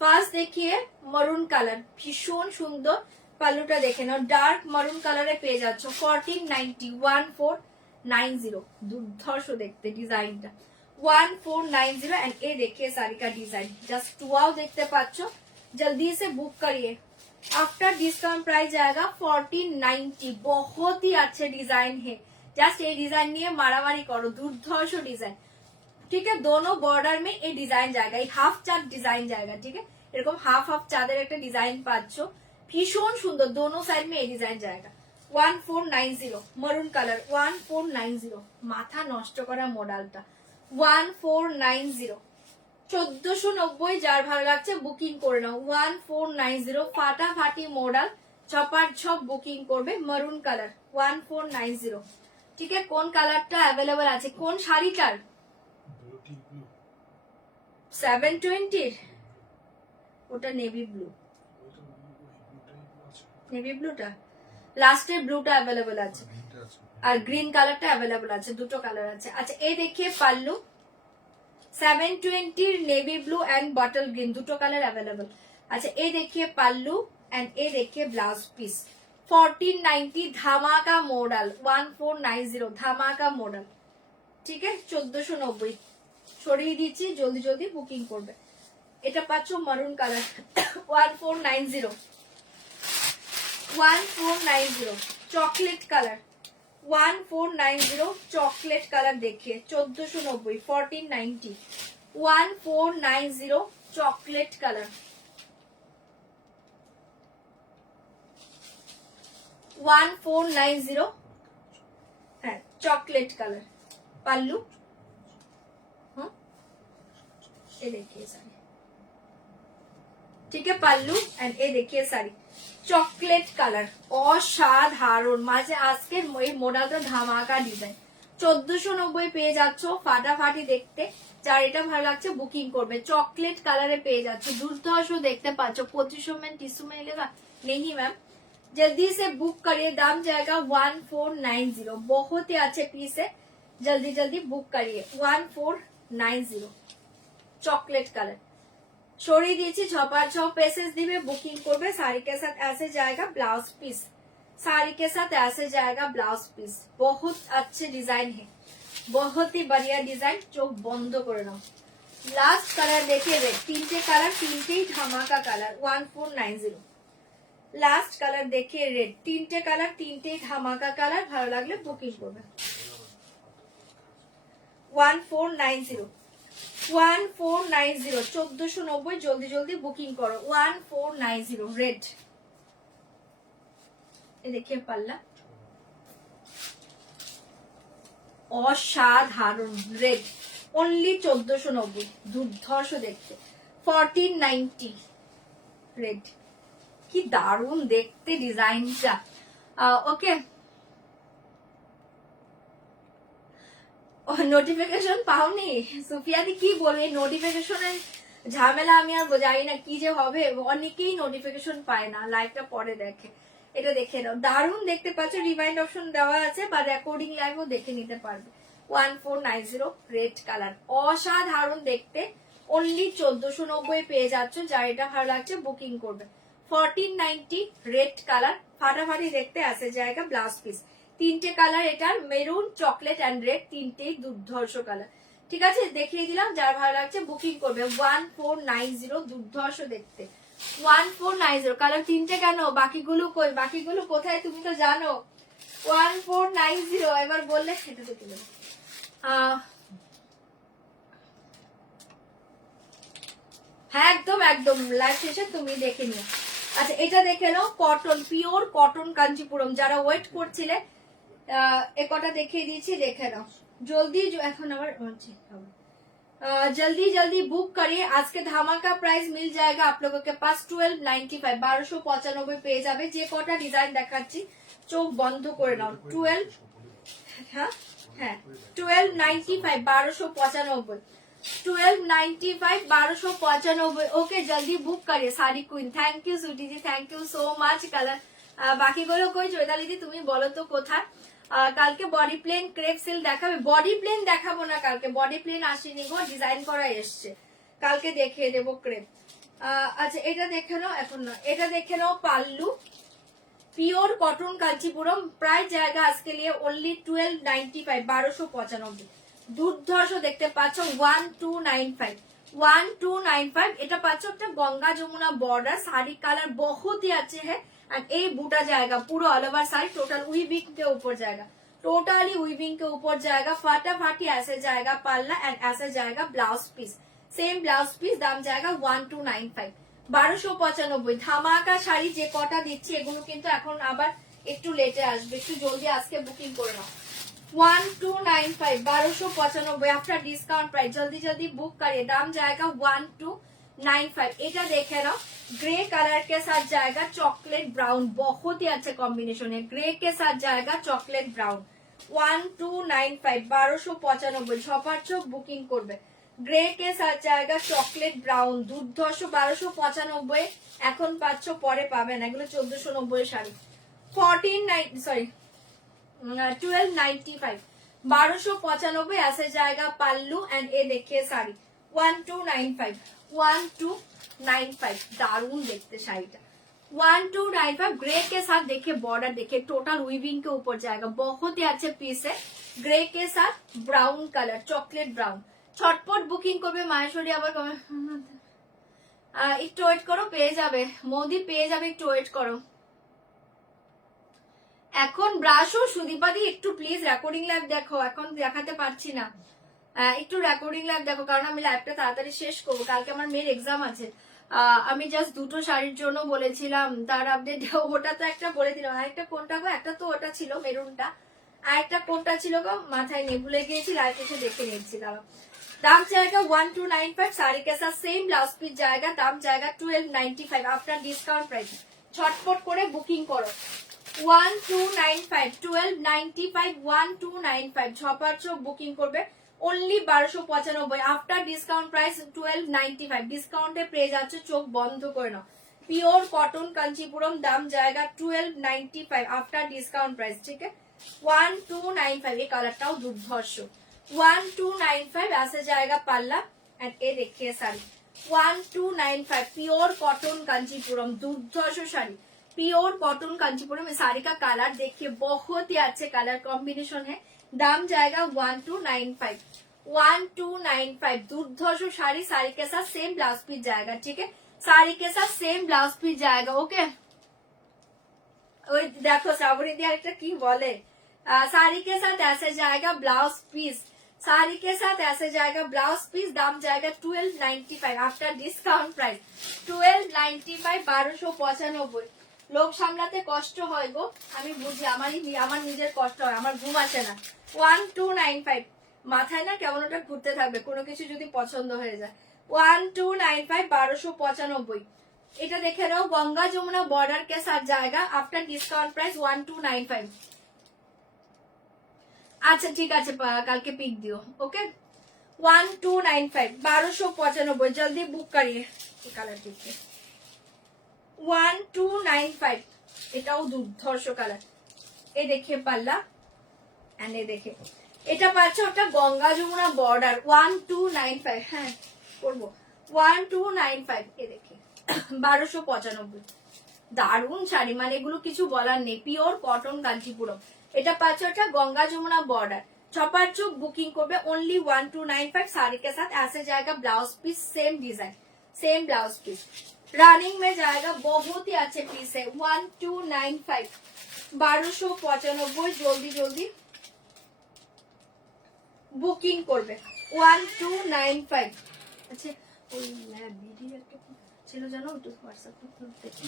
ফার্স্ট দেখিয়ে মারুন কালার, ভীষণ সুন্দর। পাল্লুটা দেখে নাও, ডার্ক মারুন কালারে পেয়ে যাচ্ছ। 1490 1490। দুর্ধর্ষ দেখতে ডিজাইনটা। 1490 एंड ये देखिए साड़ी का डिजाइन, जस्ट वाओ देखते पाচ্ছ। जल्दी से बुक करिए, आफ्टर डिस्काउंट प्राइस जाएगा 1490। बहुत ही अच्छे डिजाइन है, जस्ट ये डिजाइन নিয়ে মারামারি করো। দুর্ধর্ষ ডিজাইন। ठीक है, दोनों बॉर्डर में ये डिजाइन जाएगा, ये हाफ चार्ट डिजाइन जाएगा। ठीक है, এরকম হাফ হাফ চাঁদের একটা ডিজাইন পাচ্ছ, ভীষণ সুন্দর। दोनों साइड में ये डिजाइन जाएगा। 1490 मरून कलर। 1490 মাথা নষ্ট করা মডেলটা। 1490 1490। যার ভালো লাগছে বুকিং করে নাও। 1490 ফাটাফাটি মডেল, ছপার ছপ বুকিং করবে। Maroon colour 1490। ঠিক আছে, কোন কালারটা অ্যাভেলেবল আছে, কোন শাড়িটার? 720 ওটা নেভি ব্লু। নেভি ব্লুটা লাস্টের ব্লুটা অ্যাভেলেবল আছে, আর গ্রিন কালারটা অ্যাভেলেবল আছে। দুটো কালার আছে। আচ্ছা, এই দেখিয়ে pallu. 720 navy blue and bottle green দুটো কালার अवेलेबल। अच्छा ये देखिए पल्लू एंड ये देखिए ब्लाउज पीस 1490 धमाका मॉडल 1490 धमाका मॉडल ठीक है 1490 ছড়িয়ে দিচ্ছি জলদি জলদি বুকিং করবে। এটা পাচ্ছো মারুন colour 1490 chocolate colour 1490 chocolate colour देखिए 1490 1490 1490 চকলেট কালার 1490 হ্যাঁ চকলেট কালার পাল্লু हाँ ये देखिए साड़ी ठीक है पल्लू एंड ये देखिए साड़ी চকলেট কালার অসাধারণ মাঝে আজকের এই মডেলটা ধামাকা ডিজাইন 1490 পেয়ে যাচ্ছ ফাটাফাটি দেখতে যার এটা ভালো লাগছে বুকিং করবে চকলেট কালারে পেয়ে যাচ্ছ দুর্ধর্ষ দেখতে পাচ্ছ 2500 में 30 में लेगा नहीं मैम जल्दी से बुक करिए दाम जाएगा 1490 बहुत ही अच्छे पीस है जल्दी जल्दी बुक करिए 1490 चॉकलेट कलर छोड़ी दीजिए छपा छप पेसेस दिवे बुकिंग करबे साड़ी के साथ ऐसे जाएगा ब्लाउज पीस साड़ी के साथ ऐसे जाएगा ब्लाउज पीस बहुत अच्छे डिजाइन है बहुत ही बढ़िया डिजाइन चोख बंद करे नाओ लास्ट कलर देखिए रेड तीनटे कलर तीनटे धमाका कलर 1490 लास्ट कलर देखिए रेड तीनटे कलर तीनटे धमाका कलर भालो लागले बुकिंग करबे 1490 1490 1490 जल्दी जल्दी बुकिंग करो 1490 रेड ये देखिए पल्ला অসাধারণ রেড অনলি 1490 দুর্ধর্ষ দেখতে 1490 রেড কি দারুণ দেখতে ডিজাইনটা ওকে নোটিফিকেশন পাওনি সুফিয়া দি কি বলে নোটিফিকেশনের ঝামেলা আমি আর জানি না কি যে হবে অনেকেই নোটিফিকেশন পায় না লাইভটা পরে দেখে এটা দেখে নাও দারুণ দেখতে পাচ্ছ রিমাইন্ড অপশন দেওয়া আছে বা রেকর্ডিং লাইভও দেখে নিতে পারবে 1490 রেড কালার অসাধারণ দেখতে অনলি 1490 পেয়ে যাচ্ছ যার এটা ভালো লাগছে বুকিং করবে 1490 রেড কালার ফাটাফাটি দেখতে আসে জায়গা ব্লাউজ পিস তিনটে কালার এটার মেরুন চকলেট এন্ড রেড তিনটেই দুর্ধর্ষ কালার ঠিক আছে দেখিয়ে দিলাম যার ভালো লাগছে বুকিং করবে 1490 দুর্ধর্ষ দেখতে 1490 কালার তিনটে কেন বাকিগুলো কই বাকিগুলো কোথায় তুমি তো জানো 1490 এবার বললে এটা দেখে নেব হ্যাঁ একদম একদম লাইভ শেষে তুমি দেখে নিও আচ্ছা এটা দেখে নাও কটন পিওর কটন কাঞ্চিপুরম যারা ওয়েট করছিলে একটা দেখিয়ে দিয়েছি দেখে নাও জলদি এখন আবার जल्दी जल्दी बुक करिए आज के धमाका प्राइस मिल जाएगा आप लोगों के पास 1295 1295 পেয়ে যাবে যে কটা ডিজাইন দেখাচ্ছি চোখ বন্ধ করে নাও 12 হ্যাঁ হ্যাঁ 1295 1295 1295 1295 ओके जल्दी बुक करिए sari queen thank you Suti ji thank you so much colour বাকিগুলো কই চৈতালি দি তুমি বলো তো কোথায় কালকে বডি প্লেন ক্রেপ সিল দেখাবে বডি প্লেন দেখাবো না কালকে বডি প্লেন আসেনি গো ডিজাইন করা এসছে কালকে দেখিয়ে দেবো ক্রেপ আচ্ছা এটা দেখে নাও এখন না এটা দেখে নাও pallu pure cotton Kanchipuram price জায়গা আজকে লিয়ে অনলি 1295 1295 দুর্ধর্ষ দেখতে পাচ্ছ 1295 1295 এটা পাচ্ছ একটা গঙ্গা যমুনা বর্ডার শাড়ি কালার बहुत ही अच्छे है एंड ये बूटा जाएगा पूरा all over side total weaving के ऊपर जाएगा टोटली वीविंग के ऊपर जाएगा फटाफटी ऐसे जाएगा पल्ला एंड ऐसे जाएगा blouse piece same blouse piece दाम जाएगा 1295 1295 ধামাকা শাড়ি যে কটা দিচ্ছি এগুলো কিন্তু এখন আবার একটু লেটে আসবে একটু জলদি আজকে বুকিং করে নাও 1295 1295 आफ्टर डिस्काउंट प्राइस जल्दी जल्दी बुक करिए दाम जाएगा 1295 এটা দেখে নাও ग्रे कलर के साथ जाएगा चॉकलेट ब्राउन बहुत ही अच्छा कॉम्बिनेशन है ग्रे के साथ जाएगा चॉकलेट ब्राउन 1295 1295 छपार चोख बुकिंग करबे ग्रे के साथ जाएगा चॉकलेट ब्राउन দুর্ধর্ষ 1295 এখন পাচ্ছ পরে পাবেন এগুলো 1490 শাড়ি 1295 1295 ऐसे जाएगा पल्लू एंड ये देखिए साड़ी 1295 1295 दारुण देखते शाড়িটা 1295 ग्रे के साथ देखिए बॉर्डर देखिए टोटल वीविंग के ऊपर जाएगा बहुत ही अच्छे पीस है ग्रे के साथ ब्राउन कलर चॉकलेट ब्राउन ছটপট বুকিং করবে মাহেশ্বরী আবার একটু ওয়েট করো পেয়ে যাবে মোদি পেয়ে যাবে একটু ওয়েট করো এখন ব্রাশও সুদীপাদি একটু প্লিজ রেকর্ডিং লাইভ দেখো এখন দেখাতে পারছি না একটু রেকর্ডিং লাইভ দেখো কারণ আমি লাইভটা তাড়াতাড়ি শেষ করবো কালকে আমার মেয়ের এক্সাম আছে আমি জাস্ট দুটো শাড়ির জন্য বলেছিলাম তার আপডেট ওটা তো একটা বলে দিলাম আরেকটা কোনটা গো একটা তো ওটা ছিল মেরুনটা আরেকটা কোনটা ছিল গো মাথায় নেই ভুলে গিয়েছি লাইভ এসে দেখে নিচ্ছি দাঁড়াও दाम जाएगा 1295 साड़ी के साथ सेम ब्लाउज पीस जाएगा दाम जाएगा 1295 आफ्टर डिस्काउंट प्राइस छटपट करे बुकिंग करो 1295 1295 1295 छपार छो बुकिंग करबे ओनली 1295 आफ्टर डिस्काउंट प्राइस 1295 डिस्काउंटे पेয়ে যাচ্ছে চোখ বন্ধ করে নাও পিওর কটন কাঞ্চিপুরম দাম जाएगा 1295 आफ्टर डिस्काउंट प्राइस ठीक है 1295 ये कलरটাও দুর্ধর্ষ 1295 ऐसे जाएगा पल्ला एंड ये देखिए साड़ी 1295 प्योर कॉटन कांचीपुरम दुर्धर्ष साड़ी प्योर कॉटन कांचीपुरम साड़ी का कलर देखिए बहुत ही अच्छे कलर कॉम्बिनेशन है दाम जाएगा 1295 1295 दुर्धर्ष साड़ी साड़ी के साथ सेम ब्लाउज पीस जाएगा ठीक है साड़ी के साथ सेम ब्लाउज पीस जाएगा ओके देखो श्रावणी दी आरेकटा की बोले साड़ी के साथ ऐसे जाएगा ब्लाउज पीस साड़ी के साथ ऐसे जाएगा ब्लाउज पीस दाम जाएगा 1295 आफ्टर डिस्काउंट प्राइस 1295 1295 লোক সামলাতে কষ্ট হয় গো আমি বুঝি আমার নিজের কষ্ট হয় আমার ঘুম আসে না 1295 মাথায় না কেমন ওটা ঘুরতে থাকবে কোনো কিছু যদি পছন্দ হয়ে যায় 1295 1295 এটা দেখে নাও গঙ্গা যমুনা বর্ডার के साथ जाएगा आफ्टर डिस्काउंट प्राइस 1295 अच्छा ठीक है कल के पिक दियो ओके 1295 1295 जल्दी बुक करिए कलर देखिए 1295 এটাও দুর্ধর্ষ কালার এই देखिए पल्ला एंड ये देखिए এটা পাচ্ছে ওটা গঙ্গা যমুনা বর্ডার 1295 হ্যাঁ করব 1295 এই देखिए 1295 দারুণ শাড়ি মানে এগুলো কিছু বলার নেই পিওর কটন কাঞ্চিপুরম এটা পাচ্ছে ওটা गंगा जमुना बॉर्डर छपार चुप बुकिंग करबे ओनली 1295 साड़ी के साथ ऐसे जाएगा blouse piece same design same blouse piece running में जाएगा बहुत ही अच्छे पीस है 1295 1295 जल्दी जल्दी बुकिंग करबे 1295 अच्छा ওই ভিডিও একটা ছিল জানো একটু হোয়াটসঅ্যাপে দেখি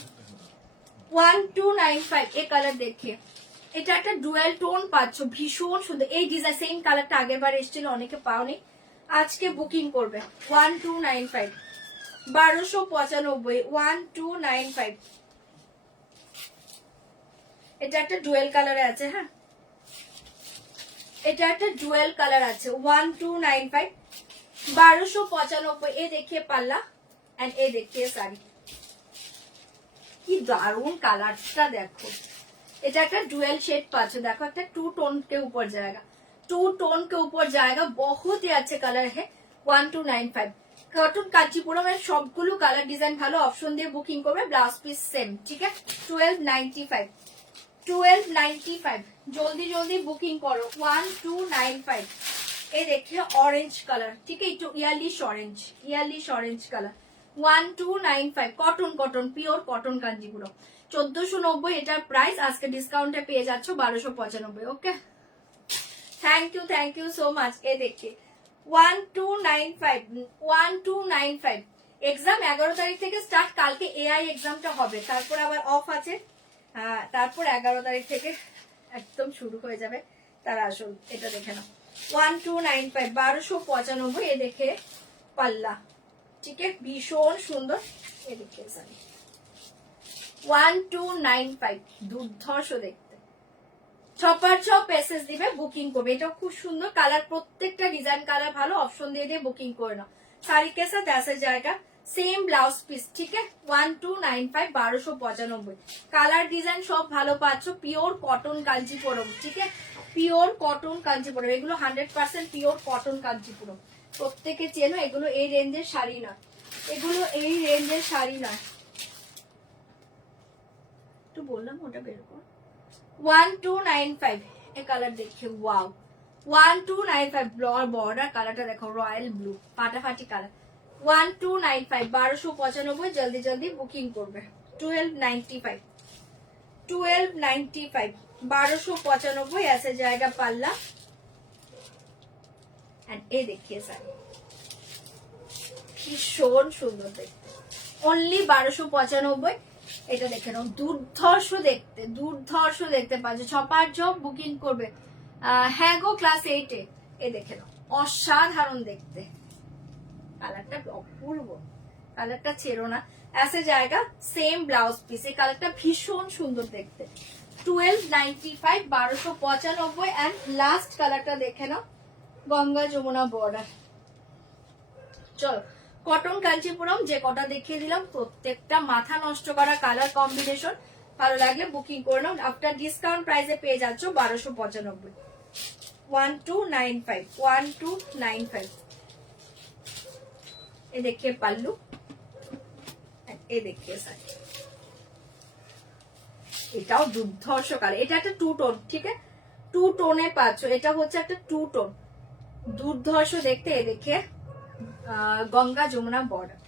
1295 এই কালার देखिए এটা একটা ডুয়াল টোন পাচ্ছো ভীষণ সুন্দর এই ডিজাইন সেম কালারটা আগের বার এসেছিল অনেকে পাওনি আজকে বুকিং করবে 1295 1295 1295 এটা একটা ডুয়াল কালারে আছে হ্যাঁ এটা একটা ডুয়াল কালার আছে 1295 1295 ये देखिए पल्ला एंड ये देखिए साड़ी की दारुण कलरটা দেখো এটা একটা ডুয়াল শেড পাচ্ছ দেখো একটা टू टोन के ऊपर जाएगा 2 टोन के ऊपर जाएगा बहुत ही अच्छे कलर है 1295 कॉटन कांचीपुरम এর সবগুলো কালার ডিজাইন ভালো অপশন দিয়ে বুকিং করবে ব্লাউজ পিস সেম ঠিক আছে 1295 जल्दी जल्दी बुकिंग करो 1295 ये देखिए ऑरेंज कलर ठीक है तो ইয়ালিশ orange colour 1295 cotton cotton pure cotton Kanchipuram 1490 এটার প্রাইস আজকে ডিসকাউন্টে পেয়ে যাচ্ছ 1295 okay thank you so much ये देखिए 1295 एग्जाम 11 তারিখ থেকে স্টার্ট কালকে এআই এক্সামটা হবে তারপর আবার অফ আছে তারপর 11 তারিখ থেকে একদম শুরু হয়ে যাবে তার আসল এটা দেখে নাও 1295 1295 ये देखिए पल्ला ठीक है भीषण सुंदर ये देखिए साड़ी 1295 দুর্ধর্ষ দেখতে ছপার ছপ পেসেস দিবে বুকিং করবে এটা খুব সুন্দর কালার প্রত্যেকটা ডিজাইন কালার ভালো অপশন দিয়ে দিয়ে বুকিং করে নাও শাড়ি के साथ ऐसे जाएगा সেম ব্লাউজ পিস, ঠিক আছে। 1295, 1295। কালার ডিজাইন সব ভালো পাচ্ছ, পিওর কটন কাঞ্জিপুরম, ঠিক আছে, পিওর কটন কাঞ্জিপুরম, এগুলো 100% পিওর কটন কাঞ্জিপুরম। প্রত্যেকে চেনো, এগুলো এই রেঞ্জের শাড়ি না, এগুলো এই রেঞ্জের শাড়ি না। একটু বললাম ওটা বের কর। 1295 এই কালার দেখে ওয়াও, 1295 বর্ডার কালারটা দেখো, রয়্যাল ব্লু ফাটাফাটি কালার। 1295, 1295, জলদি জলদি বুকিং করবে। 1295, 1295, 1295 ऐसे जाएगा पाल्ला। एंड ये देखिए साड़ी ভীষণ সুন্দর দেখতে, অনলি 1295। এটা দেখে নাও, দুর্ধর্ষ দেখতে, দুর্ধর্ষ দেখতে পাচ্ছ, ছপার জব বুকিং করবে। হ্যাঁ গো ক্লাস 8-এ, এ দেখে নাও, অসাধারণ দেখতে, কালারটা অপূর্ব, কালারটা ছেড়ো না। ऐसे जाएगा সেম ব্লাউজ পিস, এই কালারটা ভীষণ সুন্দর দেখতে। 1295, 1295। এন্ড লাস্ট কালারটা দেখে নাও, গঙ্গা যমুনা বর্ডার। চলো, কটন কাঞ্চিপুরম যে কটা দেখিয়ে দিলাম প্রত্যেকটা মাথা নষ্ট করা কালার কম্বিনেশন, ভালো লাগলে বুকিং করে নাও। আফটার ডিসকাউন্ট প্রাইসে পেয়ে যাচ্ছ 1295, 1295, 1295। এ দেখিয়ে পাল্লু, এ দেখিয়ে শাড়ি, এটাও দুর্ধর্ষ কালার, এটা একটা টু টোন, ঠিক আছে, টু টোনে পাচ্ছ, এটা হচ্ছে একটা টু টোন, দুর্ধর্ষ দেখতে। এ দেখে গঙ্গা যমুনা বর্ডার,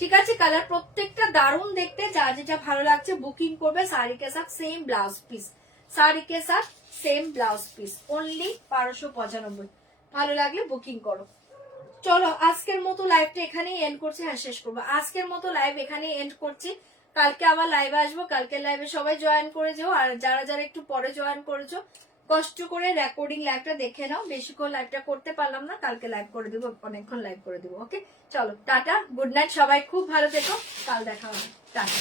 ঠিক আছে। কালার প্রত্যেকটা দারুণ দেখতে, যা যেটা ভালো লাগছে বুকিং করবে। শাড়ি কে সাথ সেম ব্লাউজ পিস, শাড়ি কে সাথ সেম ব্লাউজ পিস, অনলি 1295। ভালো লাগলে বুকিং করো। চলো, আজকের মতো লাইভটা এখানেই এন্ড করছি। হ্যাঁ, শেষ করবো। আজকের মতো লাইভ এখানেই এন্ড করছি, কালকে আবার লাইভে আসবো। কালকে লাইভে সবাই জয়েন করে যাও, আর যারা যারা একটু পরে জয়েন করেছো কষ্ট করে রেকর্ডিং লাইভটা দেখে নাও। বেশিক্ষণ লাইভটা করতে পারলাম না, কালকে লাইভ করে দিব, অনেকক্ষণ লাইভ করে দিব। ওকে, চলো টাটা, গুড নাইট, সবাই খুব ভালো থেকো, কাল দেখা হবে, টাটা।